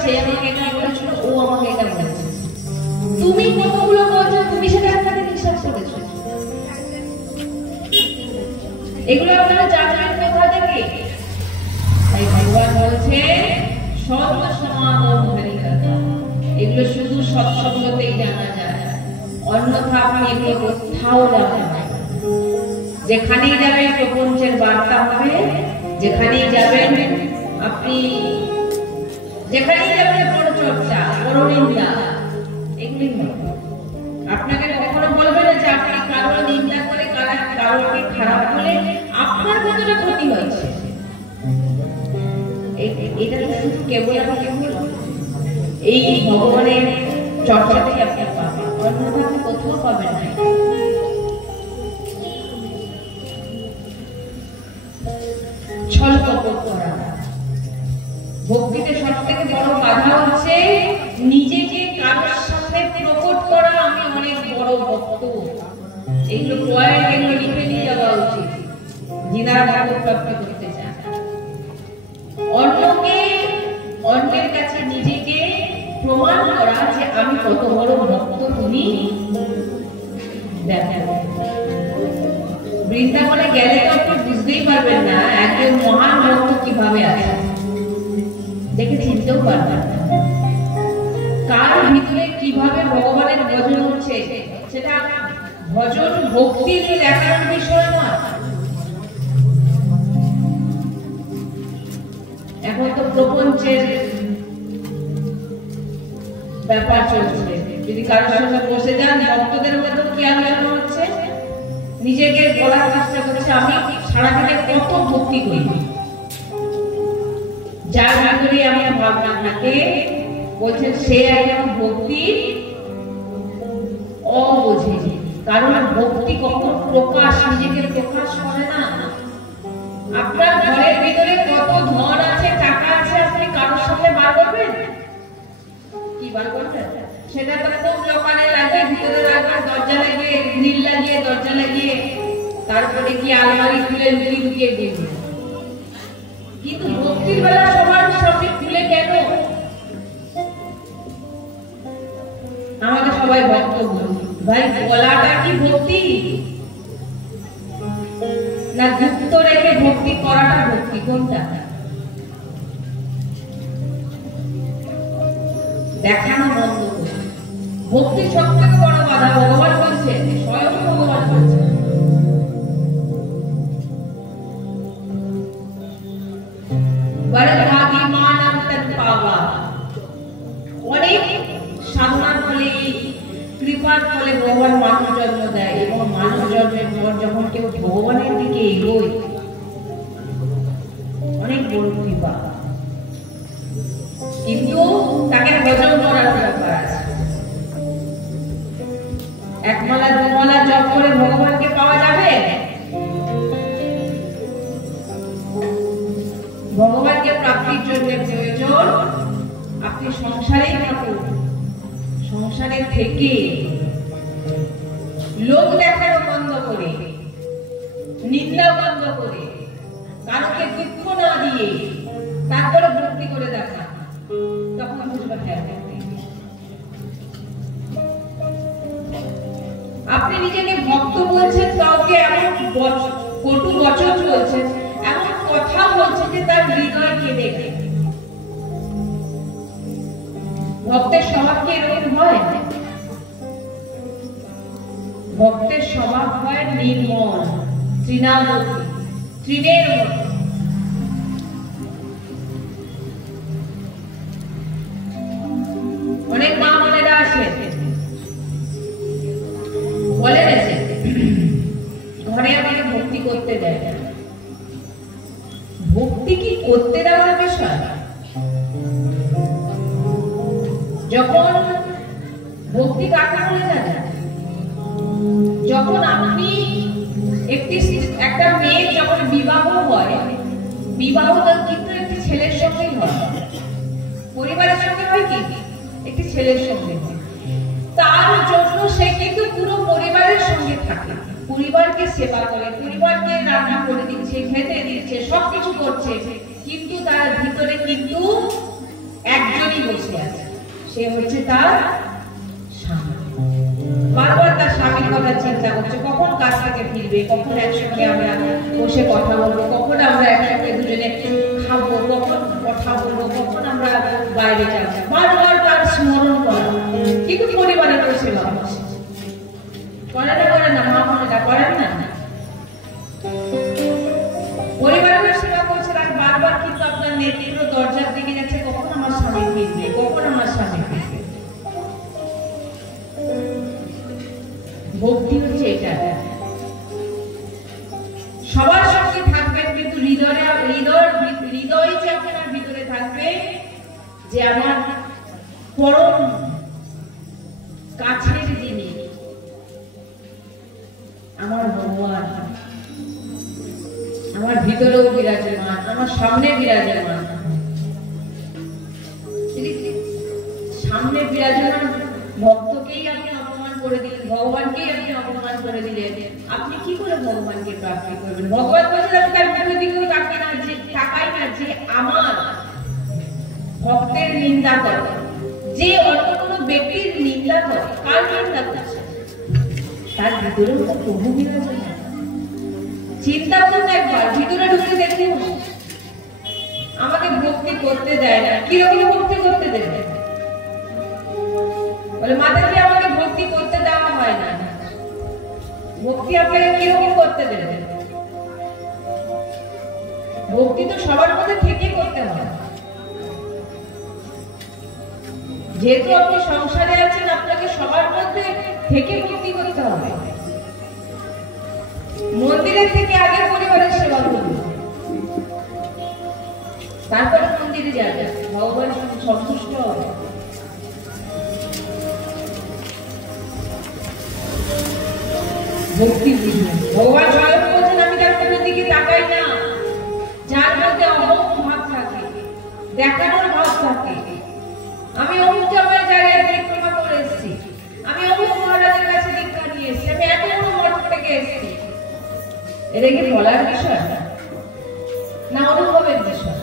সে আমাকে এটা বলেছিল, ও আমাকে এটা বলেছে। তুমি কতগুলো বলছো, তুমি সেটা আপনাকে বিশ্বাস করেছো। এগুলো আপনারা জানবেন কোথা থেকে? তাই ভগবান বলছে সৎ সমাগম হরিকথা, এগুলো শুধু সৎসঙ্গতেই জানা যায়, অন্যথা আপনি এগুলো কোথাও যাবেন না। যেখানেই যাবেন প্রপঞ্চের বার্তা হবে, যেখানেই যাবেন আপনি, যেখানেই যাবেন পরচর্চা, পরনিন্দা, এগুলি হবে। আপনাকে কখনো বলবে না যে আপনি কারো নিন্দা করে কারোকে খারাপ বলে আপনার কতটা ক্ষতি হয়েছে। এটা শুধু কেবল এই ভগবানের চর্চাতেই আপনি পাবেন, অন্যথা আপনি কোথাও পাবেন না। ছল কপট করা, ভক্তিতে সব থেকে বড় বাধা হচ্ছে নিজেকে কারোর সামনে প্রকট করা, আমি অনেক বড় ভক্ত। এগুলো পয়েন্ট, এগুলো লিখে নিয়ে যাওয়া উচিত যিনারা ভগবত প্রাপ্তি করতে চান। অন্যের কাছে নিজেকে প্রমাণ করা যে আমি কত বড় ভক্ত তুমি দেখেন। বৃন্দাবনে গেলে তো আপনি বুঝতেই পারবেন না একজন মহান ভক্ত কিভাবে আছে, দেখে চিনতেও পারবেন না কার ভিতরে কিভাবে ভগবানের ভজন হচ্ছে। সেটা ভজন ভক্তির দেখার বিষয় নয়। এখন তো প্রপঞ্চের ব্যাপার চলছে, যদি কারোর সঙ্গে বসে যান ভক্তদের মধ্যে কি আলোচনা হচ্ছে, নিজেকে বলার চেষ্টা করছে আমি সারাদিনে কত ভক্তি করি। যার ভিতরে আমার ভাবনা থাকে বলছেন সে একজন ভক্তির অবোঝে, কারণ ভক্তি কখনো প্রকাশ, নিজেকে প্রকাশ করে না। আপনার ঘরের ভিতরে কত ধন আছে, টাকা আছে, আপনি কারোর সামনে বার করবেন? কি বার করবেন? সেটা তো খুব লোকালে লাগিয়ে ভিতরে রাখবেন, দরজা লাগিয়ে, গ্রিল লাগিয়ে, দরজা লাগিয়ে, তারপরে কি আলমারি খুলে লুকিয়ে দেবেন। কিন্তু ভক্তির বেলা সবার সামনে খুলে কেন? আমাকে সবাই ভক্ত বলি, ভাই বলাটা কি ভক্তি? না গুপ্ত রেখে ভক্তি করাটা ভক্তি? কোনটা? দেখানো বন্ধ করুন। ভক্তি সব থেকে বড় বাধা ভগবান বলছে, স্বয়ং ভগবান বলছে। অনেক সাধনার ফলে, কৃপার ফলে ভগবান মানব জন্ম দেয়, এবং মানব জন্মের পর যখন কেউ ভগবানের দিকে এগোয়, অনেক বড় কৃপা, কিন্তু তাকে ভজন করার ব্যাপার আছে। একমালা দুমালা জপ করে ভগবানকে পাওয়া যাবে? ভগবানকে প্রাপ্তির জন্য প্রয়োজন আপনি সংসারেই থাকুন, সংসারে থেকে লোক দেখানো বন্ধ করে, নিন্দা বন্ধ করে, কারোকে দুঃখ না দিয়ে তারপরে ভক্তি করে দেখা, তখন বুঝবেন আপনি নিজেকে ভক্ত বলছেন, কাউকে এমন কটু বচন বলছেন, এমন কথা বলছেন যে তার হৃদয় কেঁদে গেছে। ভক্তের স্বভাব কি এরকম হয়? ভক্তের স্বভাব হয় নির্মল, তৃণাবতী, তৃণের মতো। অনেক মা বোনেরা আসে, বলে গেছে ঘরে আমাকে ভক্তি করতে দেয় না। ভক্তি কি করতে দেওয়ার বিষয়? যখন ভক্তি কাকে বলে জানেন? যখন আপনি একটা মেয়ের যখন বিবাহ হয়, বিবাহটা কিন্তু একটি ছেলের সঙ্গেই হয়, পরিবারের সঙ্গে হয় কি একটি ছেলের সঙ্গে। তার জন্য সে কিন্তু পুরো পরিবারের সঙ্গে থাকে, পরিবারকে সেবা করে, পরিবারকে রান্না করে দিচ্ছে, খেতে দিচ্ছে, সবকিছু করছে, কিন্তু তার ভিতরে কিন্তু একজনই বসে আছে, সে হচ্ছে তার স্বামী। বারবার তার স্বামীর কথা চিন্তা করছে, কখন কাজ থেকে ফিরবে, কখন একসঙ্গে আমরা বসে কথা বলবো, কখন আমরা একসঙ্গে দুজনে খাবো, কখন কথা বলবো, কখন আমরা বাইরে যাবো, বারবার তার স্মরণ করা। কিন্তু পরিবারের সেবা হচ্ছে, করে না মা মনেটা করেন না, পরিবারের সেবা করছে আর বারবার কিন্তু আপনার নেত্র দরজার দিকে যাচ্ছে, কখন আমার স্বামী ফিরবে, কখন আমার স্বামী ফিরবে। ভক্তি হচ্ছে এটা, সবার সঙ্গে থাকবেন কিন্তু হৃদয় যে আপনার ভিতরে থাকবে যে আমার পরম কাছের যিনি আমার ভগবান, আমার ভিতরেও বিরাজমান, আমার সামনে বিরাজমান। সামনে বিরাজমান ভক্তকেই আপনি অপমান করে দিলেন, ভগবানকেই আপনি অপমান করে দিলেন, আপনি কি করে ভগবানকে প্রাপ্তি করবেন? ভগবান বলছেন আমি তার মুখের দিকেও তাকাই না যে আমার ভক্তের নিন্দা করে, যে অন্য কোনো ব্যক্তির নিন্দা করে, কার নিন্দা করছে? তার ভিতরেও তো প্রভু বিরাজমান। চিন্তা করুন একবার, ভিতরে ঢুকে দেখুন, আমাকে ভক্তি করতে দেয় না। কিরকম ভক্তি করতে দেবে? বলে মাতাজি আমাকে ভক্তি করতে দেওয়া হয় না। ভক্তি আপনাকে কিরকম করতে দেবে? ভক্তি তো সবার মধ্যে থেকে করতে হয়। যেহেতু আপনি সংসারে আছেন, আপনাকে সবার মধ্যে থেকে ভক্তি করতে হবে। মন্দিরের থেকে আগে পরিবারের সেবা করুন, তারপরে মন্দিরে যাবেন, ভগবান সন্তুষ্ট হবে। ভক্তি বুঝবেন। ভগবান স্বয়ং বলছেন আমি তার মুখের দিকে তাকাই না, যার মধ্যে অহং ভাব থাকে, দেখানোর ভাব থাকে। আমি অমুক জায়গায় জায়গায় পরিক্রমা করে এসেছি, আমি অমুক মহারাজের কাছে দীক্ষা নিয়ে এসেছি, আমি এত বড় মঠ থেকে এসেছি। এটা কি বলার বিষয় না অনুভবের বিষয়?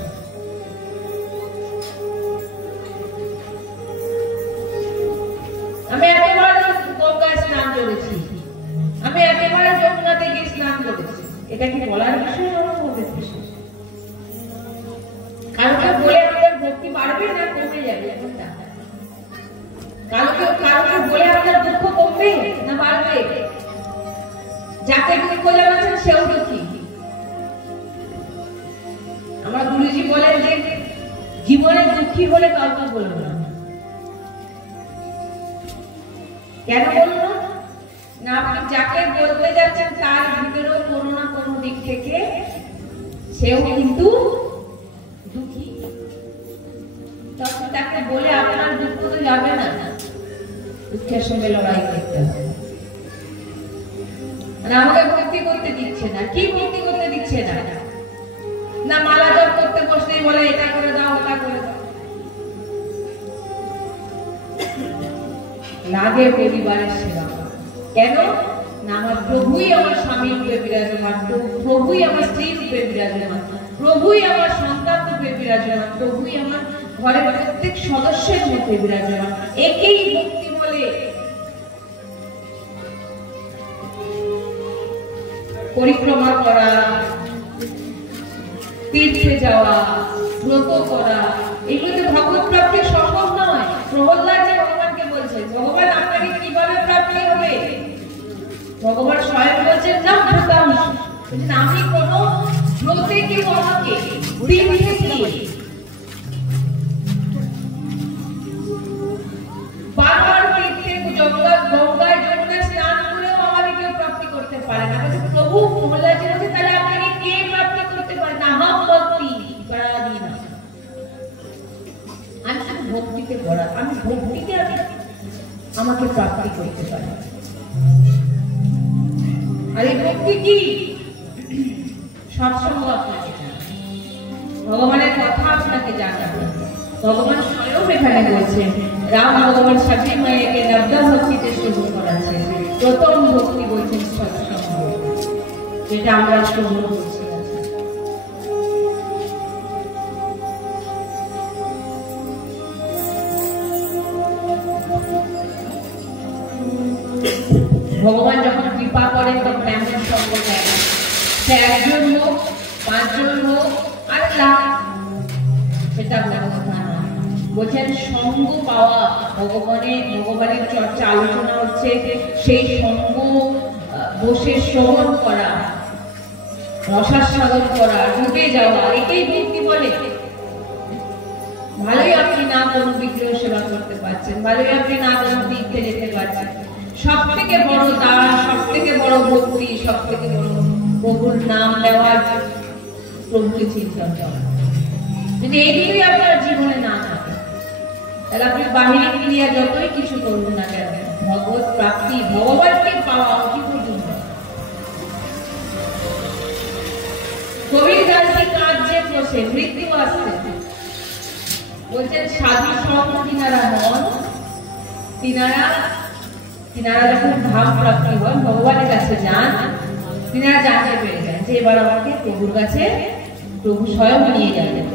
আমি একেবারে গঙ্গায় স্নান করেছি, আমি একেবারে যমুনাতে গিয়ে স্নান করেছি, এটা কি বলার বিষয় না অনুভবের বিষয়? কালকে বলে আপনার ভক্তি বাড়বে না কমে যাবে? কালকে বলে আপনার দুঃখ কমবে না বাড়বে? যাকে দুঃখ জানাচ্ছেন সেও দুঃখী। আমার গুরুজি বলেন যে জীবনে দুঃখী হলে কাউকে বলবো না। কেন বলবো না? আপনি যাকে বলতে যাচ্ছেন তার ভিতরেও কোনো না কোনো দিক থেকে সেও কিন্তু দুঃখী। তখন তাকে বলে আপনার দুঃখ তো যাবে না, দুঃখের সঙ্গে লড়াই করতে হবে। আমাকে ভক্তি করতে দিচ্ছে না, কি ভক্তি করতে দিচ্ছে না? না মালা জপ করতে বসলেই বলে এটা করে দাও, ওটা করে দাও। লাগে পরিবারের সেবা। কেন না? আমার প্রভুই আমার স্বামী রূপে বিরাজমান, প্রভুই আমার স্ত্রী রূপে বিরাজমান, প্রভুই আমার সন্তান রূপে বিরাজমান, প্রভুই আমার ঘরের প্রত্যেক সদস্যের রূপে বিরাজমান। একেই ভক্তি বলে। পরিক্রমা করা, তীর্থে যাওয়া, ব্রত করা, এগুলোতে ভগবত প্রাপ্তি সম্ভব নয়। প্রহ্লাদ যে ভগবানকে বলছে, ভগবান আপনাকে কিভাবে প্রাপ্তি হবে? ভগবান স্বয়ং বলছেন না ব্রতাংশ, আমি কোন ব্রতে কেউ আমাকে তীর্থে গিয়ে বারবার তীর্থে গঙ্গায় যমুনায় স্নান করেও আমাকে কেউ প্রাপ্তি করতে পারে না। প্রভু প্রহ্লাদ যে বলছে তাহলে আপনাকে কে প্রাপ্তি করতে পারে না? হাম ভক্তি করাদি না। আমি শুধু ভক্তিতে পড়া, আমি ভক্তিতে আমাকে প্রাপ্তি করতে পারি। আর এই ভক্তি কি? সৎসঙ্গ আপনাকে জানা, ভগবানের কথা আপনাকে জানা। ভগবান স্বয়ং এখানে বলছেন রাম ভগবান সাথে মায়েকে নবদা ভক্তিতে শুরু করাছে। প্রথম ভক্তি বলছেন সৎসঙ্গ, যেটা আমরা শুরু করছি। ভগবান যখন কৃপা করেন তখন এমন সঙ্গ দেয় না, সে একজন হোক, 5 জন হোক, আর লাখ, সেটা বড় কথা নয়। বলছেন সঙ্গ পাওয়া, ভগবানের চর্চা আলোচনা হচ্ছে, সেই সঙ্গ বসে শ্রবণ করা, রসাস্বাদন করা, ঢুকে যাওয়া, একেই ভক্তি বলে। ভালোই আপনি না কোনো বিগ্রহ সেবা করতে পারছেন, ভালোই আপনি না কোনো তীর্থে যেতে পারছেন, সব থেকে বড় দান, সব থেকে বড় ভক্তি, সব থেকে বড় প্রভুর নাম নেওয়ার, প্রভুকে চিন্তন করা। যদি এই দুটোই আপনার জীবনে না থাকে, তাহলে আপনি বাহিরের ক্রিয়া যতই কিছু করবেন না কেন, ভগবত প্রাপ্তি, ভগবানকে পাওয়া অতি কঠিন। কবির দাসী কার্যে বসে মৃত্যু আসছে, বলছেন সাধু সঙ্গ তিনারা হন, তিনারা যখন ধাম প্রাপ্তি হন, ভগবানের কাছে যান, তিনারা জানতে পেরে যান যে এবার আমাকে প্রভুর কাছে প্রভু স্বয়ং নিয়ে যাবেন।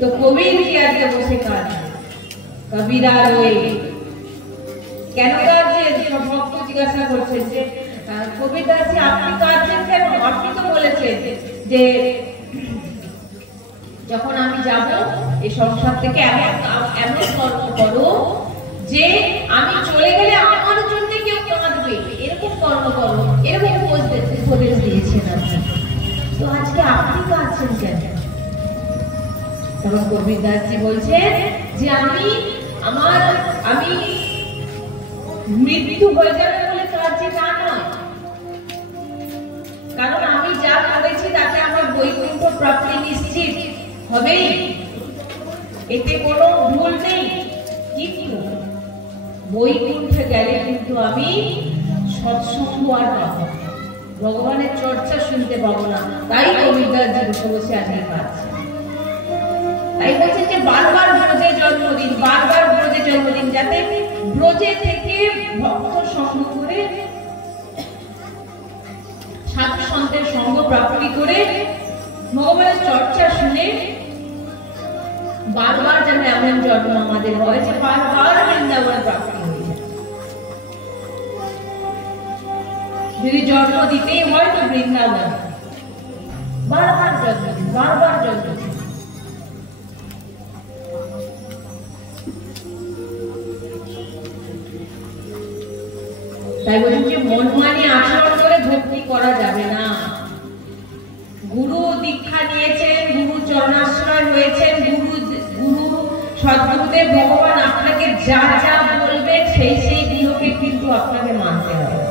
তো কবির কি আজকে বসে কাজ, কবিরা রয়ে কেন কাজে, ভক্ত জিজ্ঞাসা করছেন যে কবির দাসী আপনি কাজে কেন? আপনি তো বলেছেন যে যখন আমি যাব এই সংসার থেকে এমন কর্ম করো যে আমি চলে গেলে আমার জন্য কেউ কাঁদবে, এরকম কর্ম করো, এরকম উপদেশ দিয়েছেন আপনি। তো আজকে আপনি কাঁদছেন কেন? তখন কবির দাসজি বলছেন যে আমি মৃত্যু হয়ে যাবে বলে কাঁদছি তা নয়, কারণ আমি যা করেছি তাতে আমার বৈকুণ্ঠ প্রাপ্তি নিশ্চিত হবেই, এতে কোনো ভুল নেই। কিন্তু বৈকুণ্ঠে গেলে কিন্তু আমি সৎসঙ্গ আর পাবো, ভগবানের চর্চা শুনতে পাবো না। তাই কবির দাসজি বসে বসে আজকে কাঁদছে। তাই বলছে যে বারবার ব্রজে জন্মদিন, বারবার ব্রজে জন্মদিন, যাতে ব্রজে থেকে ভক্ত সঙ্গ করে, সাধু সন্তের সঙ্গ প্রাপ্তি করে, ভগবানের চর্চা শুনে বারবার যেন এমন জন্ম আমাদের হয় যে বারবার বৃন্দাবন প্রাপ্তি হয়ে যায়। যদি জন্ম দিতেই হয় তো বৃন্দাবন, বারবার জন্মদিন, বারবার জন্মদিন। তাই বলছেন যে মনমানি আচরণ করে ভক্তি করা যাবে না। গুরু দীক্ষা নিয়েছেন, গুরু চরণাশ্রয় হয়েছেন, গুরু সদ্গুরুদেব ভগবান আপনাকে যা যা বলবে সেই গুলোকে কিন্তু আপনাকে মানতে হবে।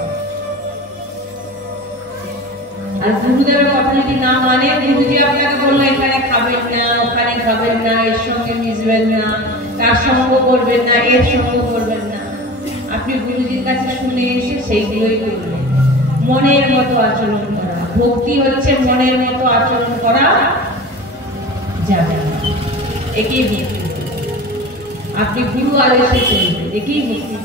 আর গুরুদেবের কথা যদি না মানে, গুরুজি আপনাকে বললো এখানে খাবেন না, ওখানে খাবেন না, এর সঙ্গে মিশবেন না, তার সঙ্গ করবেন না, এর সঙ্গ করবেন না, আপনি গুরুজির কাছে শুনে এসে সেইগুলোই করবেন। মনের মতো আচরণ করা, ভক্তি হচ্ছে মনের মতো আচরণ করা যাবে না, একেই ভক্তি। আপনি গুরু আদেশে চলবেন, একেই ভক্তি।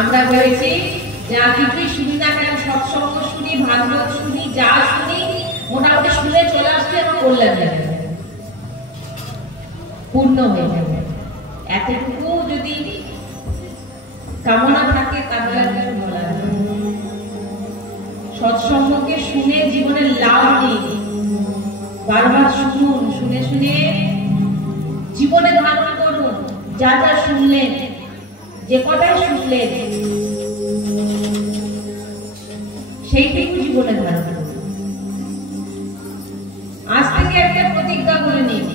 আমরা ভেবেছি যা কিছুই শুনি না কেন, সৎসঙ্গ শুনি, ভাগবত শুনি, যা শুনি মোটামুটি শুনে চলে আসছে, আমার কল্যাণ যাবে, পূর্ণ হয়ে যাবে। এতটুকু যদি কামনা থাকে তাহলে আর কিছু বলার নেই। সৎসঙ্গকে শুনে জীবনের লাভ নেই, বারবার শুনুন, শুনে শুনে জীবনে ধারণ করুন। যা যা শুনলেন, যে কটাই শুনলেন, সেইটুকু জীবনে ধারণ করুন। আজ থেকে একটা প্রতিজ্ঞা করে নিন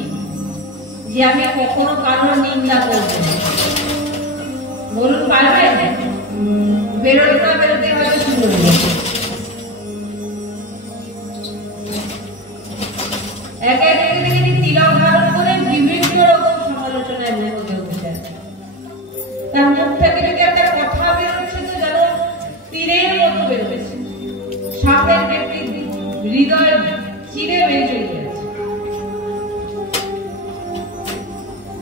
যে আমি কখনো কারোর নিন্দা করব না। বলুন পারবেন? বেরোতে না বেরোতে হয়তো শুরু হয়ে যাবে। একে একে তিনি তিলক ধারণ করে বিভিন্ন রকম সমালোচনায় মুখে হতে চান। তার মুখ থেকে যদি একটা কথা বেরোচ্ছে তো যেন তীরের মতো বেরোচ্ছে, সাপের ব্যক্তি হৃদয় চিরে বেরিয়ে চলে যাচ্ছে।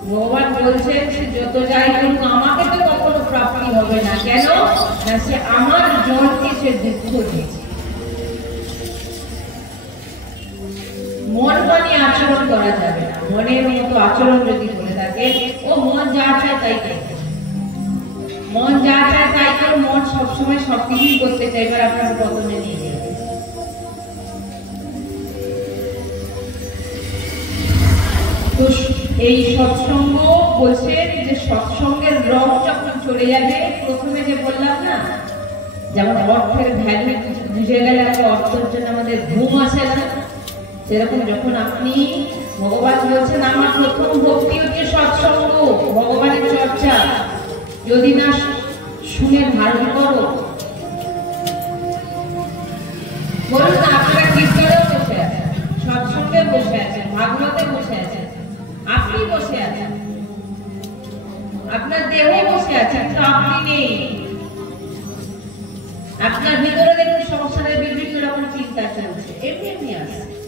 ভগবান বলছেন সে যত যাই করুক আমাকে তো কখনো প্রাপ্তি হবে না। কেন না? সে আমার জনকে সে দুঃখ দিয়েছে। মন মানিয়ে আচরণ করা যাবে না। মনের মতো আচরণ যদি করে থাকে, ও মন যা চায় তাই করবে, মন যা চায় তাই করে, মন সবসময় সবকিছুই করতে চাইবে, আপনাকে পতনে নিয়ে যাবে। তো এই সৎসঙ্গ বলছেন যে সৎসঙ্গের রং যখন চলে যাবে, প্রথমে যে বললাম না, যেমন অর্থের ভ্যালু বুঝে গেলে অর্থের জন্য আমাদের ঘুম আসে না, সেরকম যখন আপনি ভগবান বলছেন আমার প্রথম ভক্তি হচ্ছে সৎসঙ্গ, ভগবানের চর্চা, যদি না শুনে ধারণ করো, বলুন না আপনারা কীর্তনেও বসে আছেন, সৎসঙ্গে বসে আছেন, ভাগবতে বসে আছেন, আপনি বসে আছেন, আপনার দেহ বসে আছে, কিন্তু আপনি নেই। আপনার ভিতরে দেখুন সংসারের বিভিন্ন রকম চিন্তা চলছে, এমনি এমনি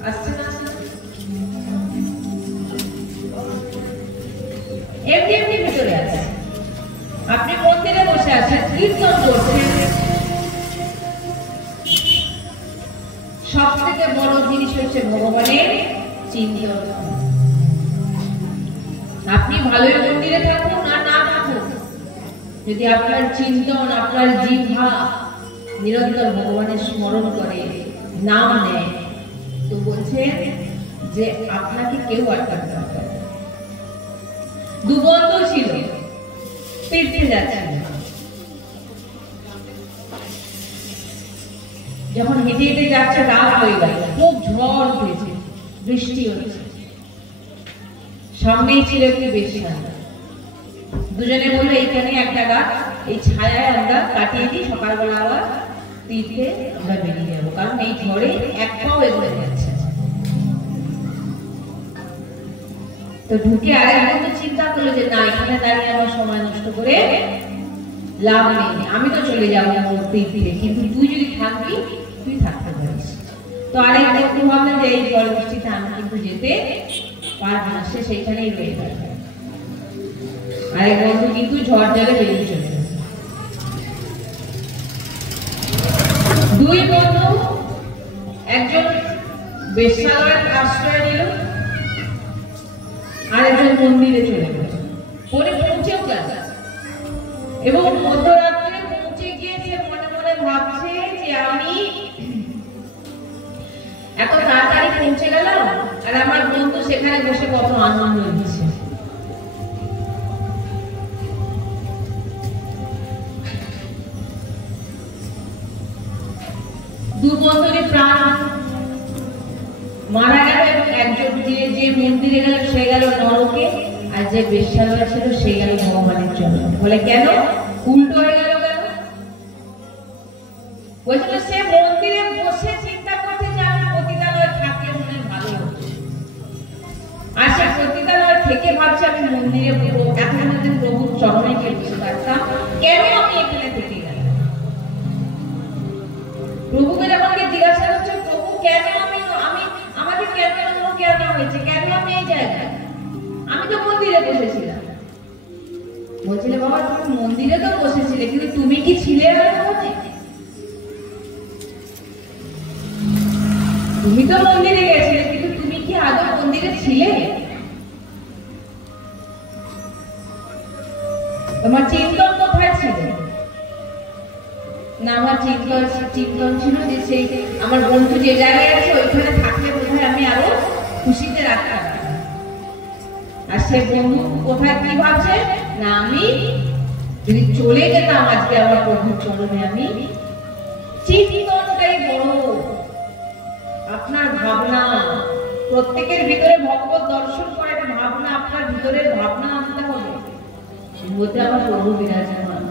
আসছে না, এমনি এমনি ভিতরে আছে। আপনি মন্দিরে বসে আছেন, কীর্তন করছেন, সব থেকে বড় জিনিস হচ্ছে ভগবানের চিন্তন। আপনি ভালোই মন্দিরে থাকুন আর না থাকুন, যদি আপনার চিন্তন, আপনার জিহ্বা নিরন্তর ভগবানের স্মরণ করে, নাম নেয়, তো বলছেন যে আপনাকে কেউ আটকাতে পারবে না। দু বন্ধু ছিল, তীর্থে যাচ্ছিল, যখন হেঁটে হেঁটে যাচ্ছে রাত হয়ে গেল, খুব ঝড় উঠেছে, বৃষ্টি হচ্ছে, সামনেই ছিল একটি বেশ্যা। দুজনে বললো এইখানে একটা গাছ, এই ছায়ায় আমরা কাটিয়ে দিই, সকালবেলা আবার তীর্থে আমরা বেরিয়ে যাবো, কারণ এই ঝড়ে এক পাও এগোতে যাচ্ছে। তো ঢুকে আরেকজন তো চিন্তা করলো যে না, এখানে দাঁড়িয়ে আমার সময় নষ্ট করে লাভ নেই, আমি তো চলে যাবো তীর্থে, কিন্তু তুই যদি থাকবি তুই থাকতে পারিস। তো আরেক বন্ধু ভাবলেন যে এই ঝড় বৃষ্টিতে আমি কিন্তু যেতে পারবো না, সে সেখানেই রয়ে গেল। আরেক বন্ধু কিন্তু ঝড় জলে বেরিয়ে চলে গেল। দুই বন্ধু, একজন বেশ্যালয়ের আশ্রয় নিল, আরেকজন মন্দিরে চলে গেল, পরে পৌঁছেও গেল, এবং মধ্যরাত্রে পৌঁছে গিয়েছে, মনে মনে ভাবছে যে আমি এত তাড়াতাড়ি পৌঁছে গেলাম, আর আমার বন্ধু সেখানে বসে কত আনন্দ নিচ্ছে। দু বন্ধুরই প্রাণ মারা গেল, এবং একজন যে মন্দিরে গেল সে গেল নরকে, আর যে বেশ্যালয় ছিল সে গেল ভগবানের জন্য। বলে কেন উল্টো হয়ে গেল? কেন বলছিল সে মন্দিরে বসে চিন্তা করছে যে আমি পতিতালয় থাকলে মনে ভালো হতো, আর সে পতিতালয় থেকে ভাবছে আমি মন্দিরে এখন যদি প্রভুর চরণে গিয়ে বসে থাকতাম, কেন আমি এখানে থেকে গেলাম? প্রভুকে যখন জিজ্ঞাসা করছে প্রভু কেন আমাকে কেন কেন হয়েছে, কেন আমি এই জায়গায়, আমি তো মন্দিরে বসেছিলাম। বলছিলে বাবা তুমি মন্দিরে তো বসেছিলে, কিন্তু তুমি কি ছিলে? তুমি তো মন্দিরে গেছিলে, কিন্তু তুমি কি আদৌ মন্দিরে ছিলে? তোমার চিন্তন কোথায় ছিল? না, আমার চিন্তন ছিল যে সেই আমার বন্ধু যে জায়গায় আছে ওইখানে থাকলে বোধহয় আমি আরো খুশিতে রাখতে পারতাম। আর সে বন্ধু কোথায় কি ভাবছে, না আমি যদি চলে যেতাম আজকে আমার প্রভুর চরণে, আমি চিন্তনটাই বড়। আপনার ভাবনা, প্রত্যেকের ভিতরে ভগবত দর্শন করার ভাবনা, আপনার ভিতরের ভাবনা আনতে হবে, বলতে আমার প্রভু বিরাজমান।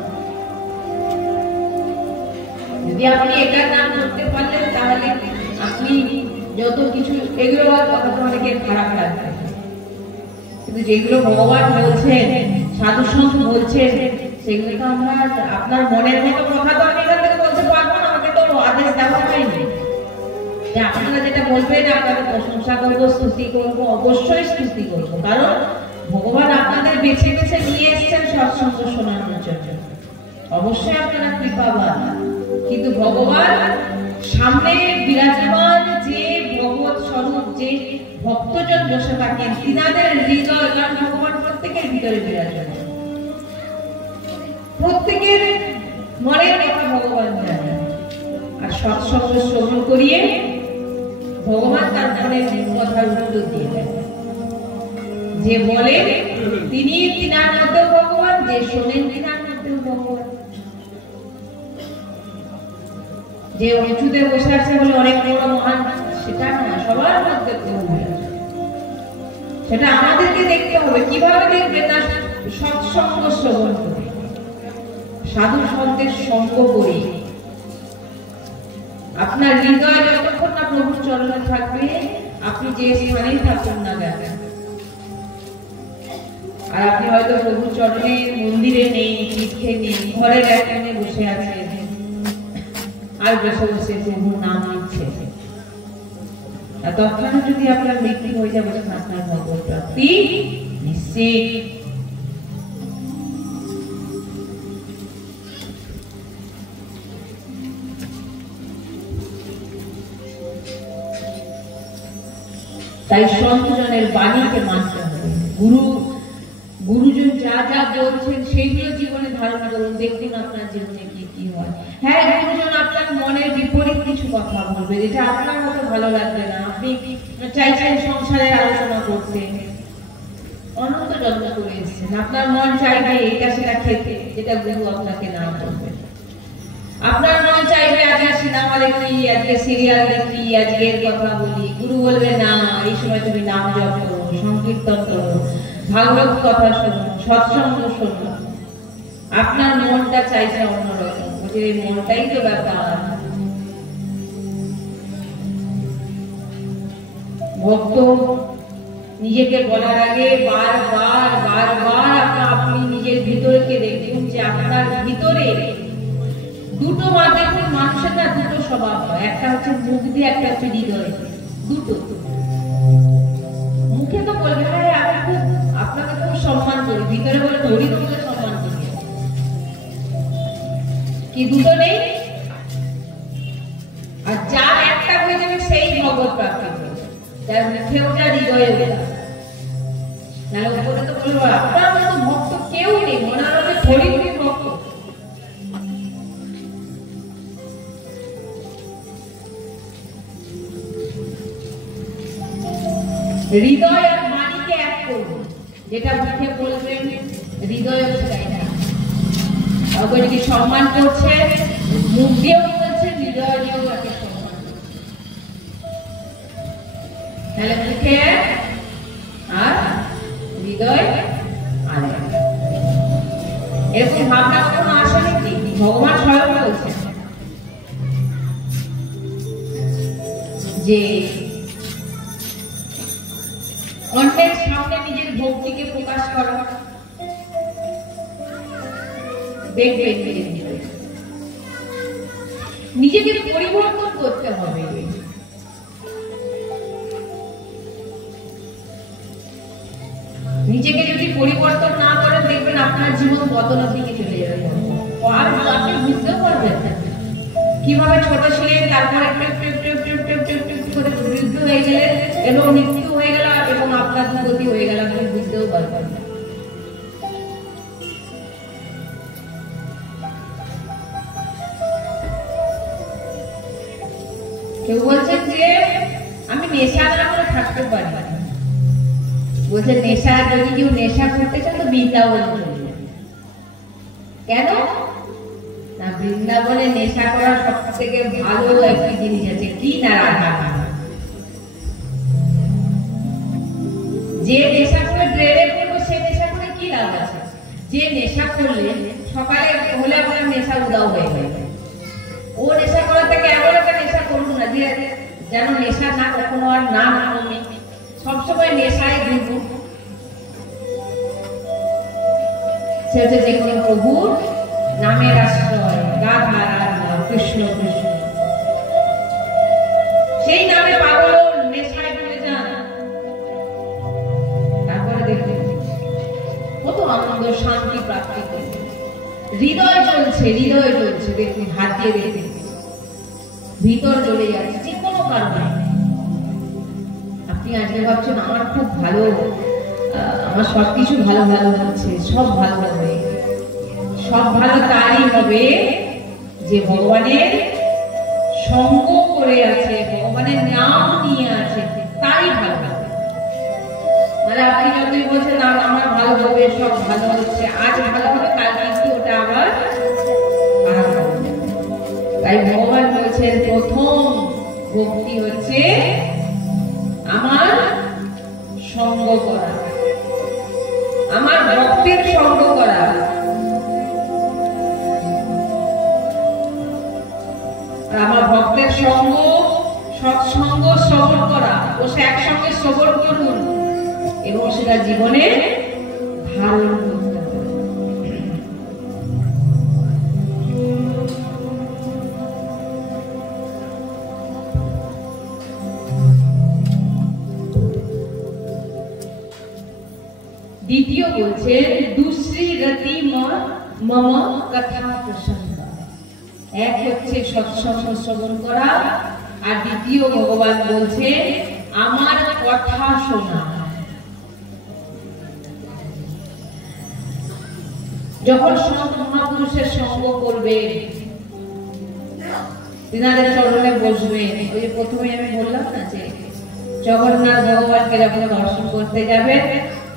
যদি আপনি এটা না করতে পারলেন তাহলে আপনি যত কিছু এগুলো কথা তো অনেকের খারাপ লাগবে, কিন্তু যেগুলো ভগবান বলছেন, সাধু সন্ত বলছেন, সেগুলো তো আমরা আপনার মনের মতো কথা তো আমি এখান থেকে বলতে পারবো না, আমাকে তো আদেশ দেওয়া হয়নি যে আপনারা যেটা বলবেন আপনাদের প্রশংসা করবো, স্তুতি করবো, অবশ্যই স্তুতি করবো, কারণ ভগবান আপনাদের বেছে বেছে নিয়ে এসেছেন সৎসঙ্গ শোনানোর জন্য, অবশ্যই আপনারা কৃপাবান। কিন্তু ভগবান সামনে বিরাজমান যে ভগবত স্বরূপ যে ভক্তজন বসে থাকেন তিনাদের হৃদয়, কারণ ভগবান প্রত্যেকের ভিতরে বিরাজমান, প্রত্যেকের মনের কথা ভগবান জানে। আর সৎসঙ্গ শ্রবণ করিয়ে ভগবান তার মনের কথার উত্তর দিয়ে দেন। যে বলে তিনি তিনার মধ্যেও ভগবান, যে শোনেন তিনার মধ্যেও ভগবান। যে উঁচুতে বসে আছে বলে অনেক বড় মহান, সেটা নয়, সবার মধ্যে প্রভু। সেটা আমাদেরকে দেখতে হবে। কিভাবে দেখবে? না সৎসঙ্গ শ্রবণ করে, সাধু সন্তের সঙ্গ করে। আপনার হৃদয় যতক্ষণ না প্রভুর চরণে থাকবে, আপনি যে স্থানেই থাকুন না কেন, আর আপনি হয়তো প্রভুর চরণে মন্দিরে নেই, তীর্থে নেই, ঘরের এক কোণে বসে আছেন, আর বসে বসে প্রভুর নাম নিচ্ছে, আর তৎক্ষণাৎ যদি আপনার মৃত্যু হয়ে যাবে, আপনার ভগবত প্রাপ্তি নিশ্চিত। তাই সন্তজনের বাণীকে মানতে হবে। গুরুজন যা যা বলছেন সেইগুলো জীবনে ধারণ করুন, দেখুন আপনার জীবনে কি কি হয়। হ্যাঁ, গুরুজন আপনার মনের বিপরীত কিছু কথা বলবে, যেটা আপনার মতো ভালো লাগবে না। আপনি চাইছেন সংসারের আলোচনা করতে, অনন্ত জন্ম করে এসেছেন, আপনার মন চাইবে এটা সেটা খেতে, যেটা গুরু আপনাকে না করবে। আপনার মন চাইবে আজকে সিনেমা দেখি, আজকে সিরিয়াল দেখি, আজকের কথা বলি। গুরু বলবে না, এই সময় তুমি নাম জপ করো, সংকীর্তন করো, ভাগবত কথা শোনো, সৎসঙ্গ শোনো। আপনার মনটা চাইছে অন্যরকম, এই মনটাই তো ব্যাপার। ভক্ত নিজেকে বলার আগে বারবার বারবার আপনি নিজের ভিতরকে দেখুন, যে আপনার ভিতরে দুটো মাধ্যমে মানুষের না দুটো স্বভাব হয়, একটা হচ্ছে মুখ দিয়ে, একটা হচ্ছে হৃদয়। দুটো। মুখে তো বলবে হ্যাঁ আমি খুব আপনাকে খুব সম্মান করি, ভিতরে বলে ধরি তোমাকে সম্মান করি, কি দুটো নেই? আর যার একটা হয়ে যাবে সেই ভগবত প্রাপ্তি হবে, যার মুখেও যা হৃদয়ে যা। নাহলে উপরে তো বলবো আপনার মতো ভক্ত কেউ নেই, মনে হবে ধরি ভক্ত। হৃদয় আর বাণীকে এক করুন, যেটা মুখে বলবেন হৃদয় সেটাই না। অগণকে সম্মান করছে, মুখ দিয়েও বলছে, হৃদয় দিয়েও তাকে সম্মান করছে। তাহলে মুখে আর হৃদয় আলাদা। এরকম ভাবনা কখনো আসে নাকি? ভগবান স্বয়ং বলছেন যে অন্যের সামনে নিজের ভক্তিকে প্রকাশ করা, দেখবেন নিজেকে পরিবর্তন করতে হবে। নিজেকে যদি পরিবর্তন না করেন, দেখবেন আপনার জীবন পতনের দিকে চলে যাবে। আর আপনি বুঝতে পারবেন কিভাবে ছোট ছিলেন, তারপরে করে বৃদ্ধ হয়ে গেলেন এবং মৃত্যু হয়ে গেল এবং আপনার গতি হয়ে গেল, আপনি বুঝতেও পারবেন না। কেউ বলছেন যে আমি নেশা না করে থাকতে পারি না, বলছে নেশা, যদি কেউ নেশা করতে চান তো বৃন্দাবনে চলে যান। কেন না? বৃন্দাবনে নেশা করার সব থেকে ভালো একটি জিনিস আছে, কি না? রাধা। যে নেশা করে ড্রেনে করবো, সে নেশা করে কি লাভ আছে? যে নেশা করলে সকালে হলে আপনার নেশা উদাও হয়ে যাবে। ও নেশা করার থেকে এমন একটা নেশা করুন না যে যেন নেশা না কখনো আর না কমে, সবসময় নেশায় ঘুরবো। সে হচ্ছে যে কোনো প্রভুর নামের আশ্রয়, রাধা রাধা, কৃষ্ণ কৃষ্ণ, সেই নামে পাগল নেশায় ভুলে যান। তারপরে দেখবেন কত আনন্দ শান্তি প্রাপ্তি করবে। হৃদয় চলছে, হৃদয় চলছে, দেখুন হাত দিয়ে দেখুন ভিতর চলে যাচ্ছে, যে কোনো কারণে আপনি আজকে ভাবছেন আমার খুব ভালো, আমার সবকিছু ভালো ভালো হচ্ছে, সব ভালো হবে। সব ভালো তারই হবে যে ভগবানের সঙ্গ করে আছে, ভগবানের নাম নিয়ে আছে, তারই ভালো হবে। মানে আপনি যতই বলছেন না আমার ভালো হবে, সব ভালো হচ্ছে, আজ ভালো হবে, কাল কিন্তু ওটা আবার খারাপ হবে। তাই ভগবান বলছেন প্রথম ভক্তি হচ্ছে আমার সঙ্গ করা, আমার ভক্তের সঙ্গ করা। আমার ভক্তের সঙ্গ, সৎসঙ্গ শ্রবণ করা, বসে একসঙ্গে শ্রবণ করুন এবং সেটা জীবনে ধারণ করতে হবে। দ্বিতীয় বলছেন দুশ্রী রতি মম কথা প্রসঙ্গ। এক হচ্ছে সৎসঙ্গ শ্রবণ করা, আর দ্বিতীয় ভগবান বলছে আমার কথা শোনা। যখন সন্ত মহাপুরুষের সঙ্গ করবে, তিনাদের চরণে বসবেন, ওই যে প্রথমে আমি বললাম না যে জগন্নাথ ভগবানকে যখন দর্শন করতে যাবেন,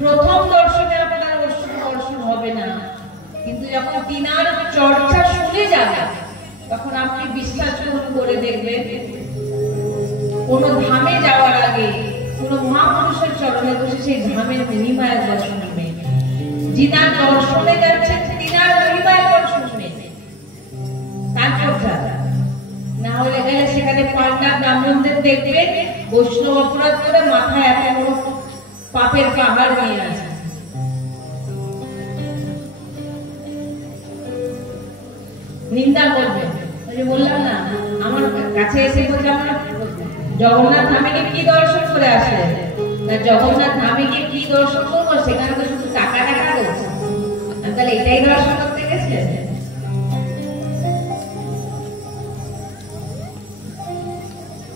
প্রথম দর্শনে আপনার দর্শন হবে না, কিন্তু যখন তিনার চর্চা শুনে যাবেন তখন আপনি বিশ্বাস করে দেখবেন কোন ধামে যাওয়ার আগে কোন মহাপুরুষের চরণে বসে সেই ধামের মহিমা একবার শুনবেন। যিনার দর্শনে যাচ্ছেন তিনার মহিমা একবার শুনবেন, তারপর যাবেন। না হলে গেলে সেখানে পান্ডা ব্রাহ্মণদের দেখবেন বৈষ্ণব অপরাধ করে মাথায় এত বড় পাপের পাহাড় নিয়ে আছে। নিন্দা করবেন। বললাম না, আমার কাছে এসে বলছে আমার জগন্নাথ ধামে গিয়ে কি দর্শন করে আসলে, না জগন্নাথ ধামে গিয়ে কি দর্শন করবো, সেখানে তো শুধু টাকা টাকা করছে, তাহলে এটাই দর্শন করতে গেছে।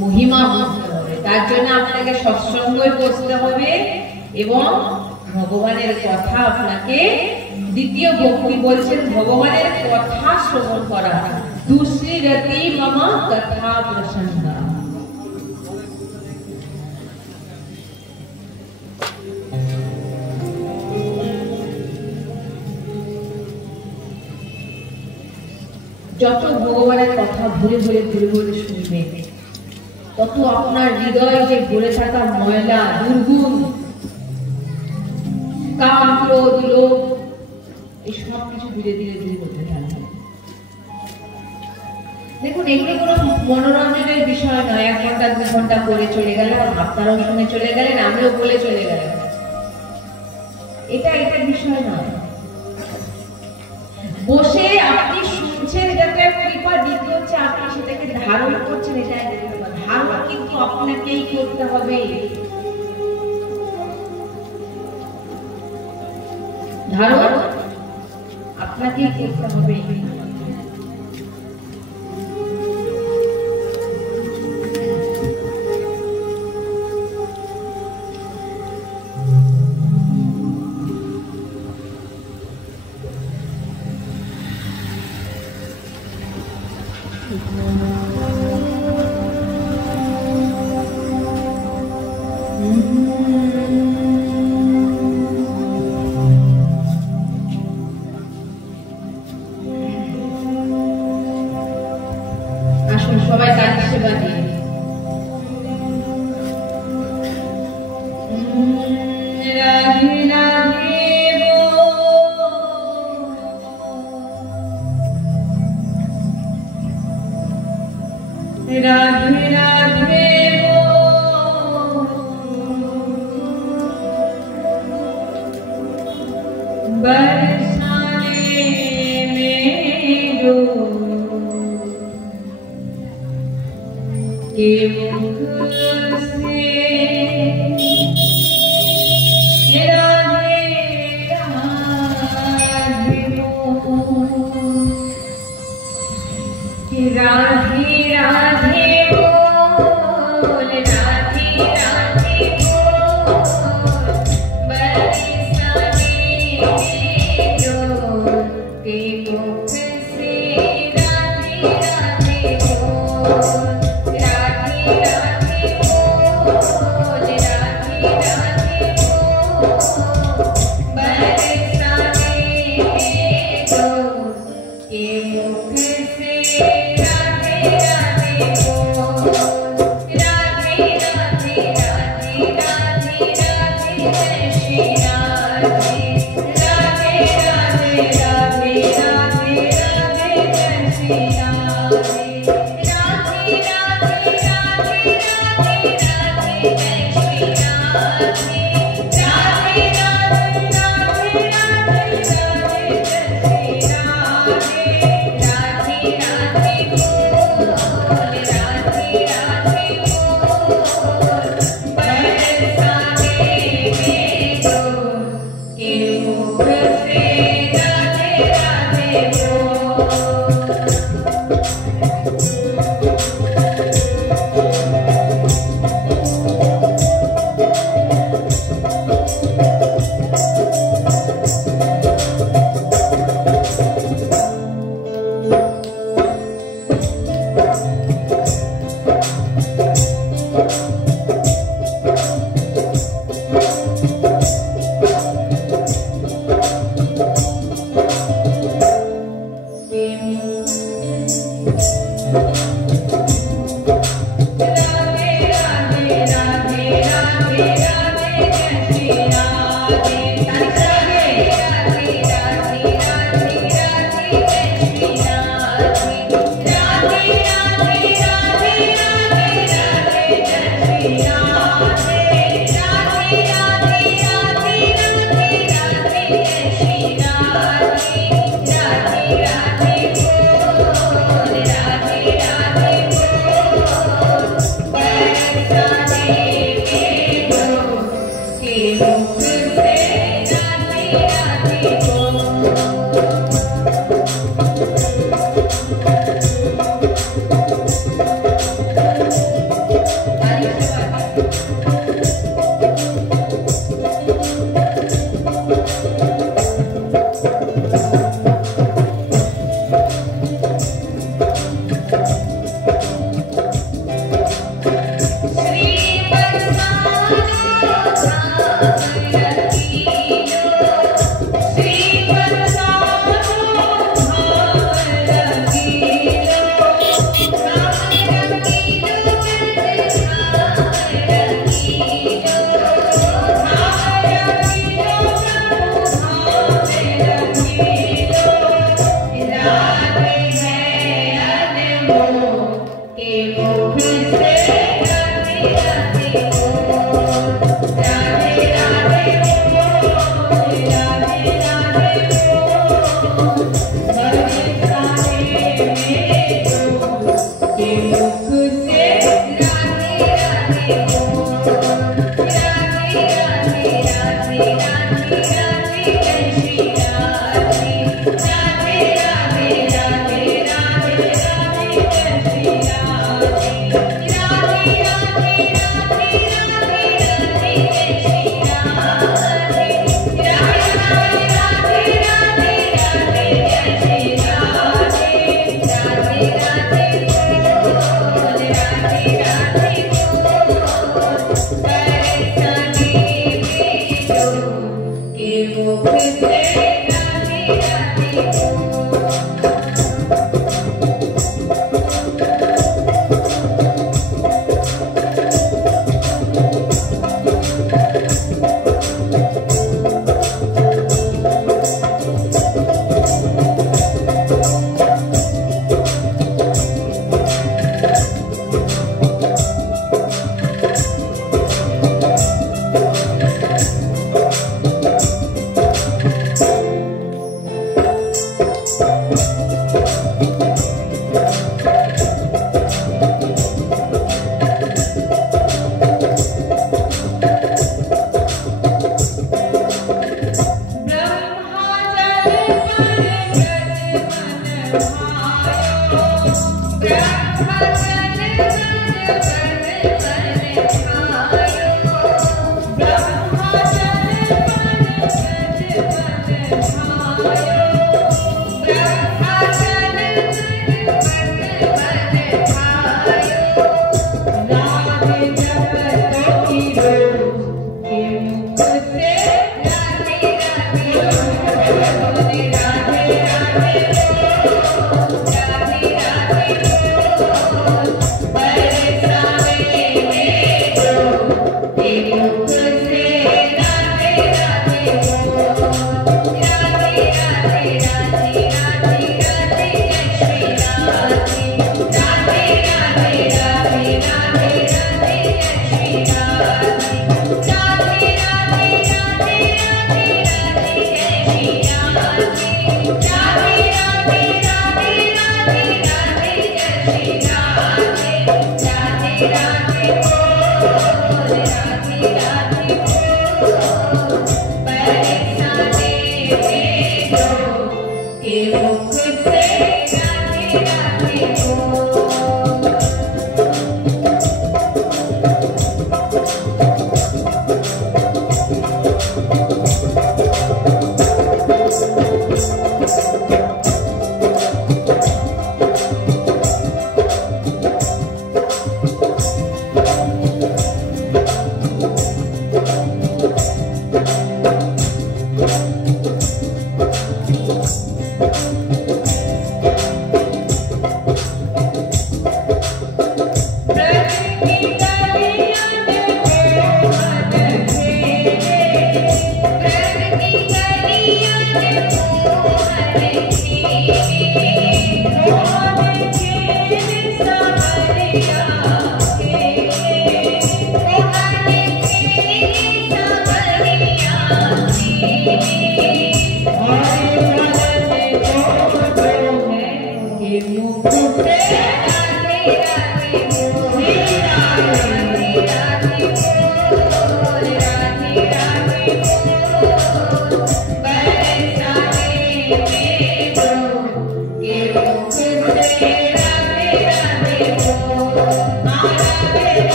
মহিমা বুঝতে হবে, তার জন্য আপনাকে সৎসঙ্গে বসতে হবে এবং ভগবানের কথা আপনাকে, দ্বিতীয় ভক্তি বলছেন ভগবানের কথা শ্রবণ করা। দুশ্রী রতি মম কথা প্রসঙ্গ। যত ভগবানের কথা ভরে ভরে ভরে ভরে শুনবেন, তত আপনার হৃদয়ে যে ভরে থাকা ময়লা, দুর্গুণ, কাম, ক্রোধ, লোভ, এই সব কিছু ধীরে ধীরে দূর হতে থাকবে। দেখুন, এগুলো কোনো মনোরঞ্জনের বিষয় নয়। 1 ঘন্টা 2 ঘন্টা করে চলে গেলেন, আপনারাও শুনে চলে গেলেন, আমিও বলে চলে গেলেন, এটা বিষয় নয়। বসে আপনি শুনছেন, যাতে কৃপা দিতে হচ্ছে, আপনি সেটাকে ধারণ করছেন, এটা ধারণ কিন্তু আপনাকেই করতে হবে। ধারণ আপনাকেই করতে হবে। আসুন সবাই কাজ সেবা দিয়ে রাধে রাধে রাধে রাধে बरसाने में जो के मुख से राधे राधे राधे राधे बोल राधे राधे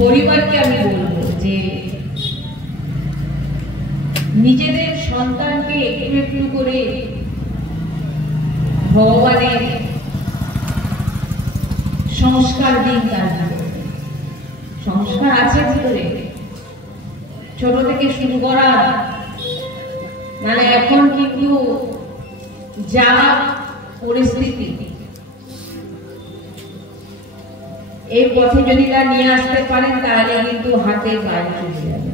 পরিবারকে আমি বলবো যে নিজেদের সন্তানকে একটু একটু করে ভগবানের সংস্কার দিন। তার সংস্কার আছে ভিতরে, ছোট থেকে শুরু করা, মানে এখন কিন্তু যা পরিস্থিতি, এই পথে যদি তারা নিয়ে আসতে পারেন তাহলে কিন্তু হাতের বাইরে চলে যাবে।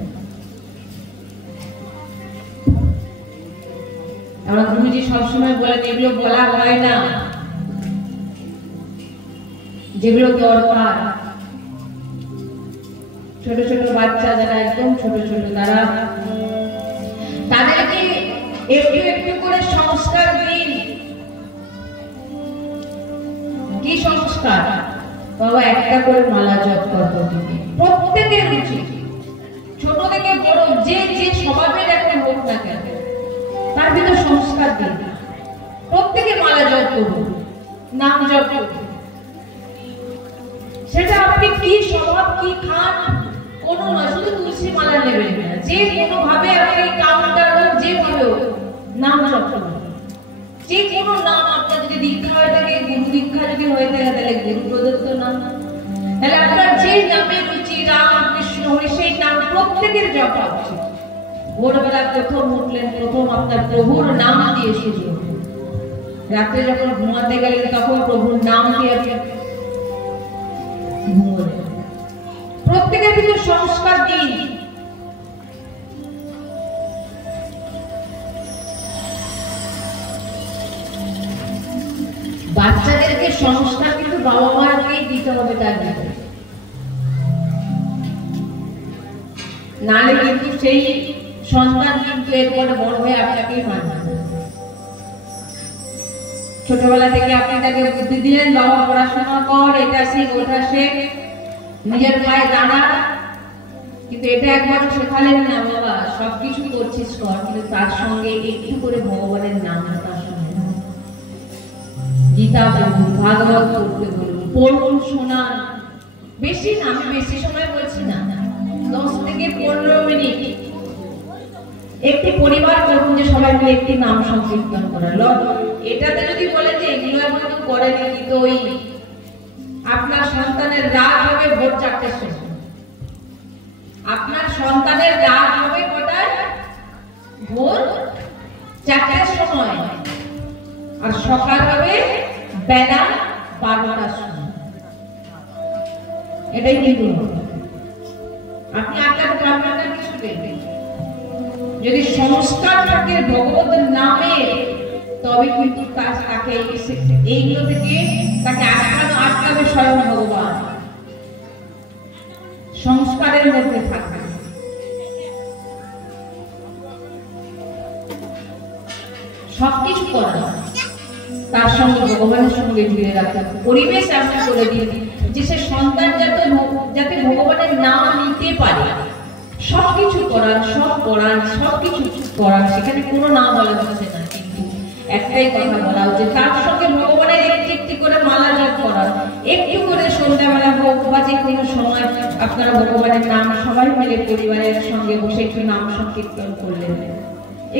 আমার গুরুজি সবসময় বলেন এগুলো বলা হয় না, যেগুলো দরকার। ছোট ছোট বাচ্চা যারা একদম ছোট ছোট, তাদেরকে একটু একটু করে সংস্কার দিন। কি সংস্কার? বাবা একটা করে মালা জপ করবো, প্রত্যেকের উচিত, ছোট থেকে বড় যে যে স্বভাবের একটা হোক না কেন, তার ভিতরে সংস্কার দিন। প্রত্যেকে মালা জপ করুন, নাম জপ করুন। সেটা আপনি কি স্বভাব, কি খান, কোনো নয়, শুধু তুলসী মালা নেবেন না, যে কোনো ভাবে আপনি কামটা হোক, যেভাবে হোক নাম জপ করুন। যে কোনো নাম, আপনার যদি দীক্ষা হয়ে থাকে, গুরু দীক্ষা যদি হয়ে থাকে, তাহলে গুরু প্রদত্ত নাম, তাহলে আপনার যে নামে রুচি, রাম কৃষ্ণ হরি, সেই নাম প্রত্যেকের জপা উচিত। ভোরবেলা প্রথম উঠলেন, প্রথম আপনার প্রভুর নাম দিয়ে শুরু। রাত্রে যখন ঘুমাতে গেলেন তখন প্রভুর নাম দিয়ে আপনি ঘুমোলেন। প্রত্যেকের ভিতর সংস্কার দিন। বাচ্চাদেরকে সংস্কার কিন্তু বাবা মাকেই দিতে হবে, তার ভিতরে নাহলে কিন্তু সেই সন্তান কিন্তু এরপরে বড় হয়ে আপনাকেই মানবে। ছোটবেলা থেকে আপনি তাকে বুদ্ধি দিলেন, বাবা পড়াশোনা কর, এটা শিখ ওটা শেখ, নিজের পায়ে দাঁড়া, কিন্তু এটা একবারও শেখালেন না, বাবা সবকিছু করছিস কর, কিন্তু তার সঙ্গে একটু করে ভগবানের নাম তার সঙ্গে গীতা বলুন, ভাগবত পড়তে বলুন, পড়ুন, শোনান, বেশি না, আমি বেশি সময় বলছি না, 10 থেকে 15 মিনিট একটি পরিবার করুন যে সবাই মিলে একটি নাম সংকীর্তন করার। এটাতে যদি বলে যে এগুলো এখন করেন, কিন্তু ওই আপনার সন্তানের রাত হবে ভোর 4টের সময়, আপনার সন্তানের রাত হবে কোটায়? ভোর 4টের সময়, আর সকাল হবে বেলা 12টার সময়। এটাই কিন্তু আপনি আপনার ব্রাহ্মণের কিছু দেখবেন, যদি সংস্কার থাকে ভগবতের নামে, তবে কিন্তু তাকে এইগুলো থেকে তাকে আটকাবে স্বয়ং ভগবান। সংস্কারের মধ্যে থাকবে, সবকিছু করা, তার সঙ্গে ভগবানের সঙ্গে জুড়ে রাখা, পরিবেশ এমন করে দিন যে সে সন্তান যাতে ভগবানের নাম নিতে পারে। সবকিছু করান, সব করান, সবকিছু করান, সেখানে কোনো না বলা হচ্ছে না, কিন্তু একটাই কথা বলা হচ্ছে, তার সঙ্গে ভগবানের একটি একটি করে মালা জপ করান, একটু করে সন্ধ্যাবেলা হোক বা যে কোনো সময় আপনারা ভগবানের নাম সবাই মিলে পরিবারের সঙ্গে বসে একটু নাম সংকীর্তন করলেন,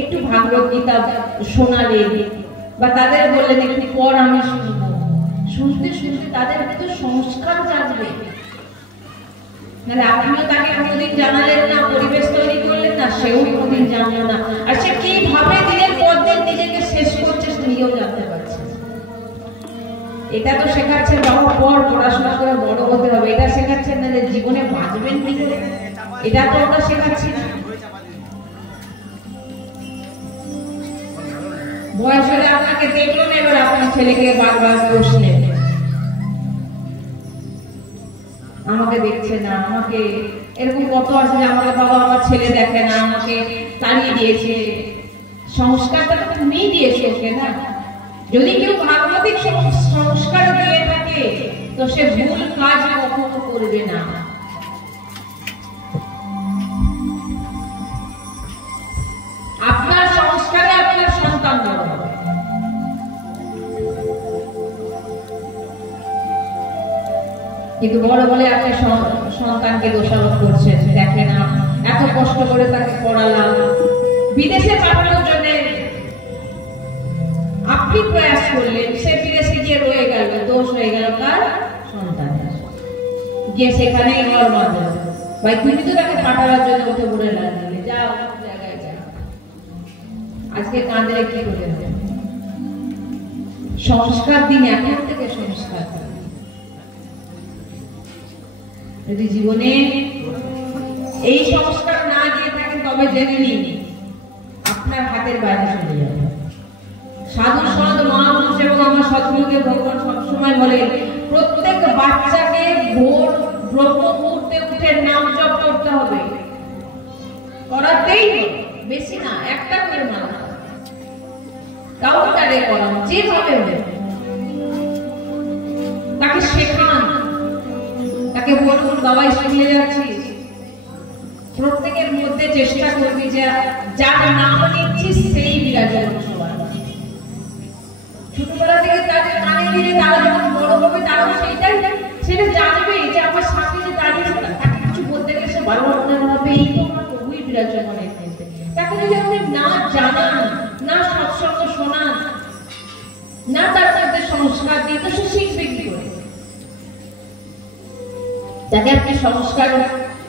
একটু ভাগবত গীতা শোনালেন, বা তাদের বললেন একটু পর আমি শুনবো, শুনতে শুনতে তাদের ভিতর সংস্কার জাগবে। মানে আপনিও তাকে কোনোদিন জানালেন না, পরিবেশ তৈরি করলেন না, সেও কোনোদিন জানলো না, আর সে কিভাবে দিনের পর দিন নিজেকে শেষ করছে নিজেও জানতে পারছে। এটা তো শেখাচ্ছেন বাবা পর পড়াশোনা করে বড় হতে হবে, এটা শেখাচ্ছেন না যে জীবনে বাঁচবেন কি করে, এটা তো আমরা শেখাচ্ছি না। বয়স হলে আপনাকে দেখলো না, এবার আপনার ছেলেকে বারবার বসলেন, আমাকে দেখছে না, আমাকে এরকম কত আছে যে আমাকে বাবা আমার ছেলে দেখে না, আমাকে তাড়িয়ে দিয়েছে। সংস্কারটা তো তুমি দিয়েছো ওকে না। যদি কেউ ভাগবতিক সংস্কার দিয়ে থাকে তো সে ভুল কাজ কখনো করবে না। আপনার সংস্কারে আপনার সন্তান বড় হবে। কিন্তু বড় বলে আপনি সন্তানকে দোষারোপ করছেন, দেখেন না এত কষ্ট করে তাকে পড়ালাম, বিদেশে পাঠানোর জন্য আপনি প্রয়াস করলেন, সে বিদেশে গিয়ে রয়ে গেল, দোষ হয়ে গেল কার? সন্তানের। গিয়ে সেখানে ঘর বাঁধল, ভাই তুমি তো তাকে পাঠাবার জন্য উঠে পড়ে লাগলে, যাও জায়গায় যাও, আজকে কাঁদলে কি করে? সংস্কার দিন এখন থেকে সংস্কার। যদি জীবনে এই সংস্কার না দিয়ে থাকেন তবে জেনে নিন আপনার হাতের বাইরে চলে যাবে। সাধু সন্ত মহাপুরুষ এবং আমার সৎগুরুকে ভগবান সবসময় বলে প্রত্যেক বাচ্চাকে ভোর ব্রহ্ম মুহূর্তে উঠে নাম জপ করতে হবে, করাতেই বেশি না, একটা করে মালা কাউকে তাদের করান, যেভাবে হবে তাকে শেখান, তাকে বলুন বাবা স্কুলে যাচ্ছিস, প্রত্যেকের মধ্যে চেষ্টা করবি যে যার নাম নিচ্ছিস সেই বিরাজমান সবার। ছোটবেলা থেকে তাদের কানে দিলে তারা যখন বড় হবে তারাও সেটা জানবে যে আমার সামনে যে দাঁড়িয়ে তাকে কিছু বলতে গেলে সে বারবার মনে হবে এই তো আমার প্রভুই বিরাজমান। তাকে যদি আপনি না জানান, না সৎসঙ্গ শোনান, না তার মধ্যে সংস্কার দিয়ে, তো সে শিখবে কি করে? যাকে আপনি সংস্কার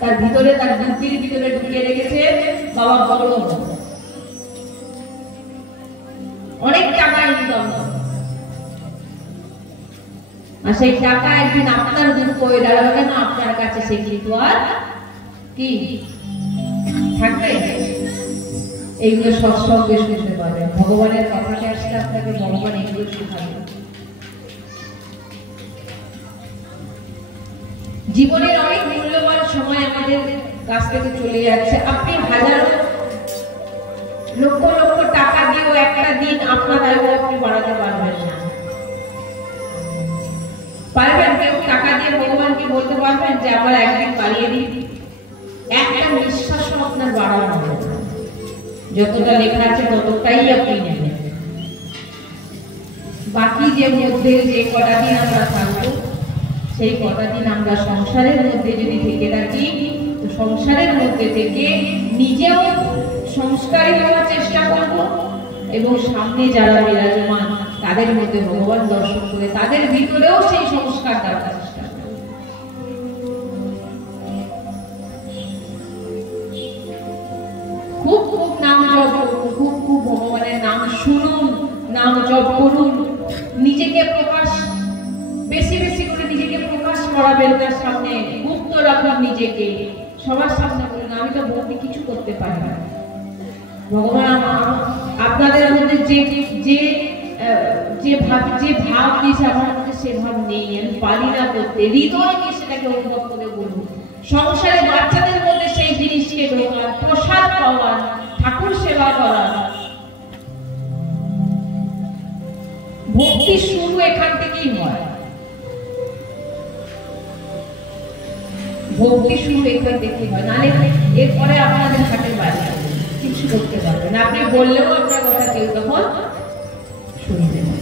তার ভিতরে, তার বুদ্ধির ভিতরে ঢুকিয়ে রেখেছে বাবা বড় অনেক টাকা ইনকাম, আর সেই টাকা একদিন আপনার দুঃখ হয়ে দাঁড়াবে না আপনার কাছে, সে কিন্তু আর কি থাকবে? এইগুলো সৎসঙ্গে শুনতে পাবেন, ভগবানের কথাটা আসলে আপনাকে ভগবান এগুলো শেখাবে। জীবনের অনেক মূল্যবান সময় আমাদের কাছ থেকে চলে যাচ্ছে। আপনি হাজারো লক্ষ লক্ষ টাকা দিয়েও একটা দিন আপনার আয়ু আপনি বাড়াতে পারবেন না। পারবেন? কেউ টাকা দিয়ে ভগবানকে বলতে পারবেন যে আমার একদিন বাড়িয়ে দিন? একটা নিঃশ্বাস আপনার বাড়ানো হবে, যতটা লেখা আছে ততটাই আপনি নেবেন। বাকি যে মধ্যে যে কটা দিন আমরা থাকবো, সেই কটা দিন আমরা সংসারের মধ্যে যদি থেকে থাকি, তো সংসারের মধ্যে থেকে নিজেও সংস্কারী হওয়ার চেষ্টা করব এবং সামনে যারা বিরাজমান তাদের মধ্যে ভগবান দর্শন করে তাদের ভিতরেও সেই সংস্কার দেওয়ার চেষ্টা করব। খুব খুব নাম জপ করুন, খুব খুব ভগবানের নাম শুনুন, নাম জপ করুন, নিজেকে প্রকাশ বেশি বেশি করে নিজেকে প্রকাশ করাবেন, তার সামনে গুপ্ত রাখুন নিজেকে, সবার সামনে বলুন আমি তো ভক্তি কিছু করতে পারি না, ভগবান আপনাদের মধ্যে যে যে যে ভাব দিয়েছে আমার মধ্যে সে ভাব নেই, আমি পারি না করতে, হৃদয় নিয়ে সেটাকে অনুভব করে বলুন। সংসারে বাচ্চাদের মধ্যে সেই জিনিসকে ঢোকান, প্রসাদ পাওয়ান, ঠাকুর সেবা করান। ভক্তি শুরু এখান থেকেই হয়, ভক্তি শুরু এখান থেকেই হয়, নাহলে এরপরে আপনাদের হাতের বাইরে কিছু করতে পারবেন না। আপনি বললেও আপনার কথা কেউ তখন শুনবে না।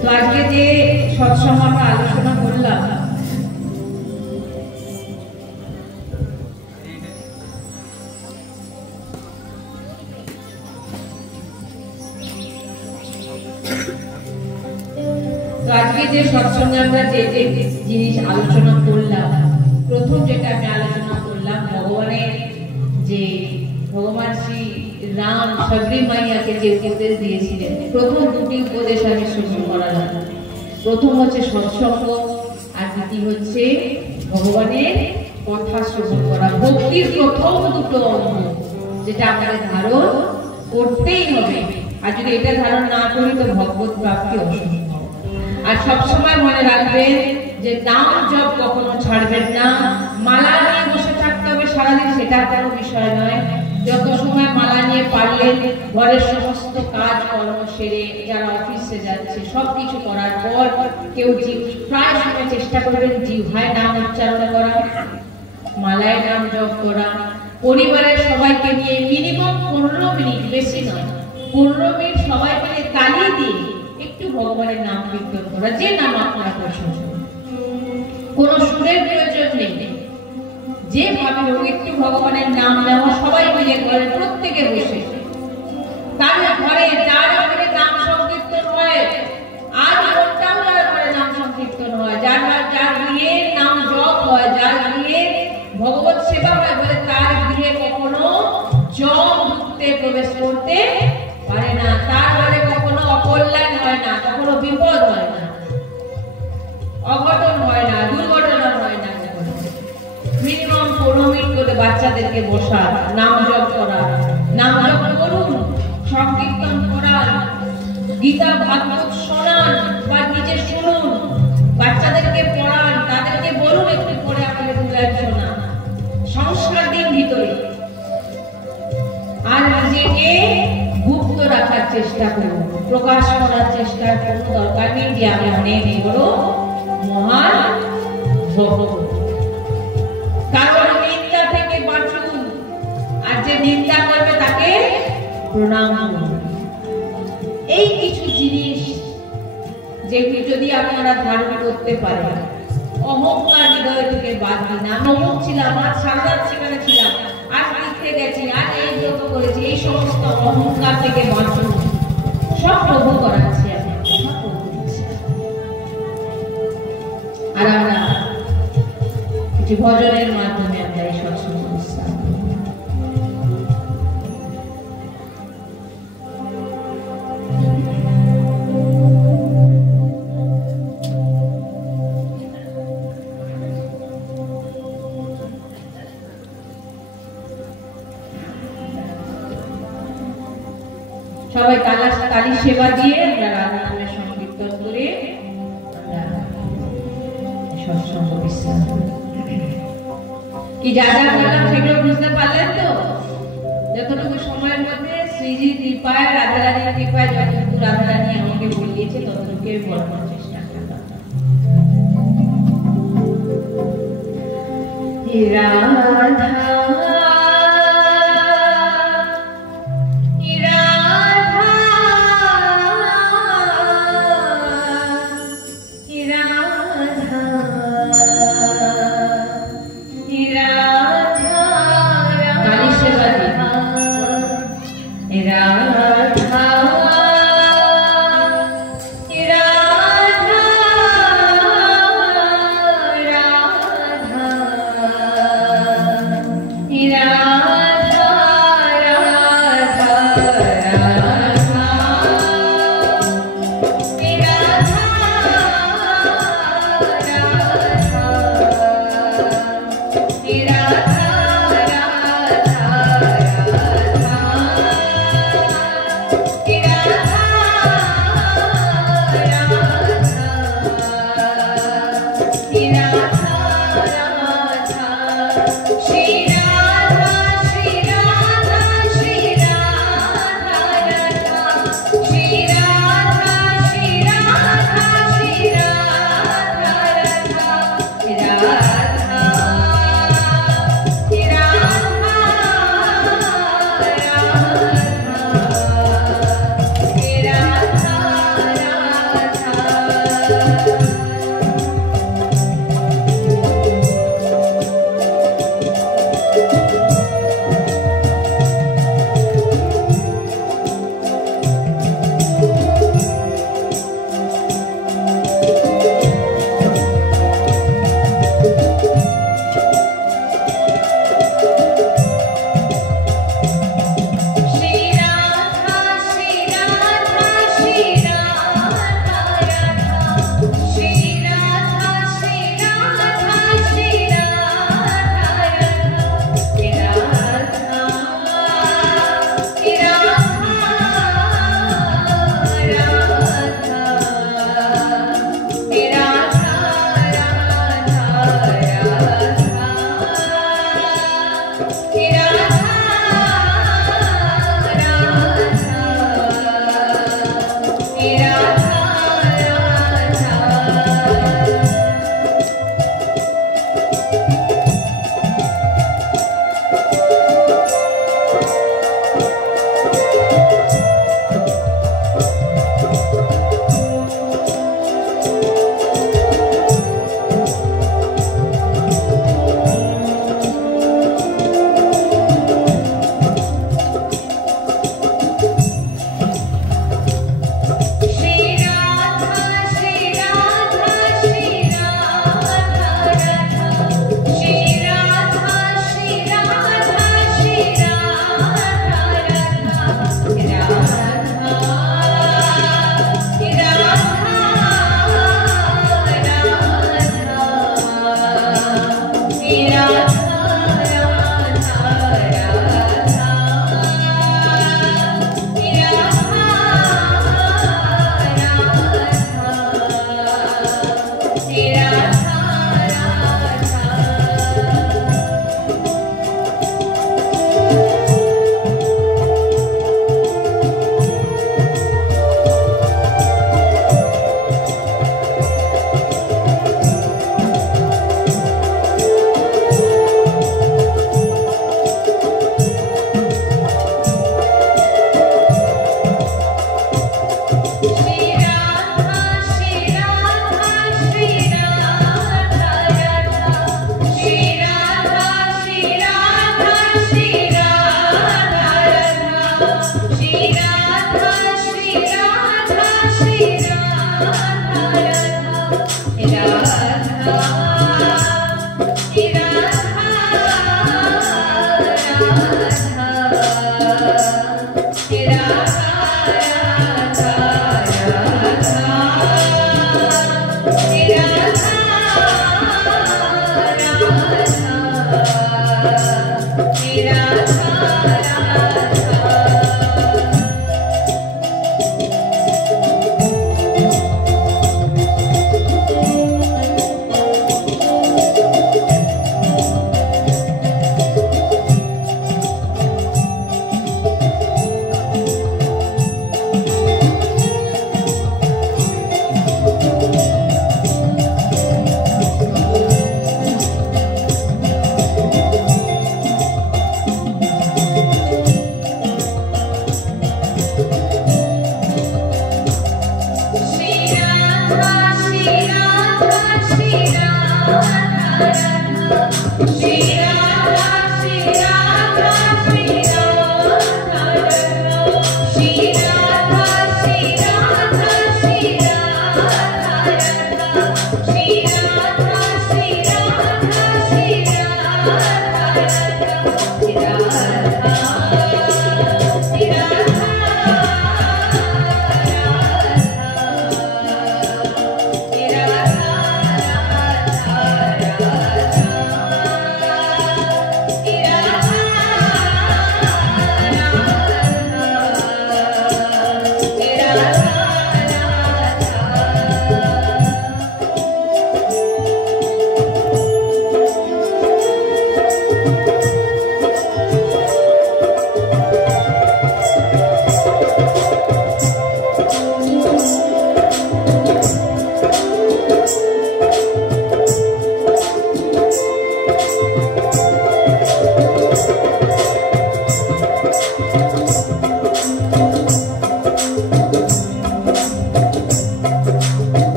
তো আজকে যে সৎসঙ্গ আমরা আলোচনা করলাম, আজকে যে সৎসঙ্গে আমরা যে যে জিনিস আলোচনা করলাম, প্রথম যেটা আমি আলোচনা করলাম ভগবানের যে ভগবান শ্রী রাম সবরি মাইয়াকে যে উপদেশ দিয়েছিলেন, প্রথম দুটি উপদেশ আমি শ্রবণ করালাম। প্রথম হচ্ছে সৎসঙ্গ, আর দ্বিতীয় হচ্ছে ভগবানের কথা শ্রবণ করা। ভক্তির প্রথম দুটো অঙ্গ যেটা আমাদের ধারণ করতেই হবে, আর যদি এটা ধারণ না করি তো ভগবত প্রাপ্তি অসম্ভব। আর সবসময় মনে রাখবেন যে নাম জপ কখনো ছাড়বেন না, মালা নিয়ে বসে থাকতে হবে সারাদিন, সেটা কোনো বিষয় নয়। যত সময় মালা নিয়ে পারলেন ঘরের সমস্ত কাজ কর্ম সেরে, যারা অফিসে যাচ্ছে সবকিছু করার পর কেউ প্রায় সময় চেষ্টা করবেন জিহ্বায় নাম উচ্চারণ করা, মালায় নাম জপ করা। পরিবারের সবাইকে নিয়ে মিনিমাম 15 মিনিট, বেশি নয়, 15 মিনিট সবাই মিলে তালি দিয়ে একটু ভগবানের নাম কীর্তন করা, যে নাম আপনার পছন্দ, কোন সুরের প্রয়োজন নেই, যেভাবে হোক একটু ভগবানের নাম নেওয়া, সবাই মিলে ঘরে প্রত্যেকে বসে, তার ঘরে যার ঘরে নাম সংকীর্তন হয়, আর ঘরটাও যার ঘরে নাম সংকীর্তন হয়, যার গৃহে নাম জপ হয়, যার গৃহে ভগবত সেবা হয়, বলে তার গৃহে কখনো জম ঢুকতে প্রবেশ করতে পারে না, তার ঘরে কখনো অকল্যাণ হয় না, কখনো বিপদ হয় না, অঘটন হয় না, দুর্ঘটনা হয় না। মিনিমাম 15 মিনিট করে বাচ্চাদেরকে বসা, নাম জপ করা, নাম জপ করুন, সংকীর্তন করান, গীতা ভাগবত শোনান বা নিজে শুনুন, বাচ্চাদেরকে পড়ান, তাদেরকে বলুন একটু করে আমাদের দুলার শোনা, সংস্কার দিন ভিতরে। আর নিজেকে গুপ্ত রাখার চেষ্টা করুন, প্রকাশ করার চেষ্টা কোনো দরকার নেই যে আমি অনেক বড় মহান ভক্ত। কারণ নিন্দা থেকে বাঁচুন, আর যে নিন্দা করবে তাকে প্রণাম করুন। এই কিছু জিনিস যেগুলি যদি আপনারা ধারণ করতে পারেন, অহংকার হৃদয় থেকে বাদ দিন। আমি অমুক ছিলাম, আর সারদার সেখানে ছিলাম, আর লিখতে গেছি, আর এই ব্রত করেছি, এই সমস্ত অহংকার থেকে বাঁচুন। সব প্রভু করাচ্ছি আমি, সব প্রভু দিচ্ছি। আর আমরা কিছু ভজনের মাধ্যমে আমরা এই সৎসঙ্গ স্থান সবাই তালি সেবা দিয়ে আমরা রাধা নামের সংকীর্তন করে আমরা সৎসঙ্গ বিশ্রাম করি। কি যা যা বললাম সেগুলো বুঝতে পারলেন তো? যতটুকু সময়ের মধ্যে শ্রীজির কৃপায়, রাধারানীর কৃপায় যতটুকু রাধারানী আমাকে বলিয়েছে ততটুকু আমি বলবার চেষ্টা করলাম। রাধা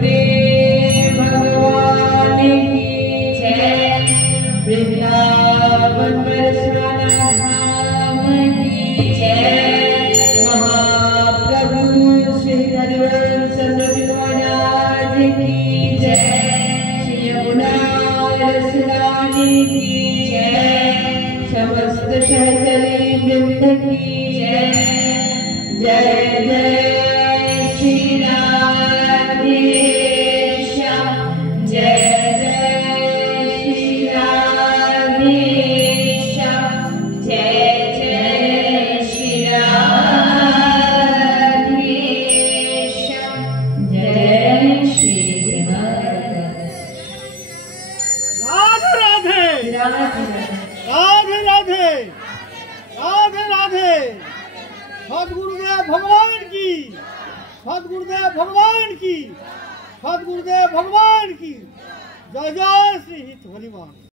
सदगुरुदेव भगवान की जय। वृंदावन बरसाना धाम की जय। महाप्रभु श्री हरिवंश चंद्र महाराज की जय। श्री यमुना रसरानी की जय। समस्त सहचरी वृंद की जय। जय जय श्री राधेश्याम। जय जय श्री राधेश्याम। जय जय श्री राधेश्याम। जय श्री राधे। राधे राधे राधे राधे राधे राधे। सदगुरुदेव भगवान की, सदगुरुदेव भगवान की, सदगुरुदेव भगवान की। जय जय श्री हित हरिवान।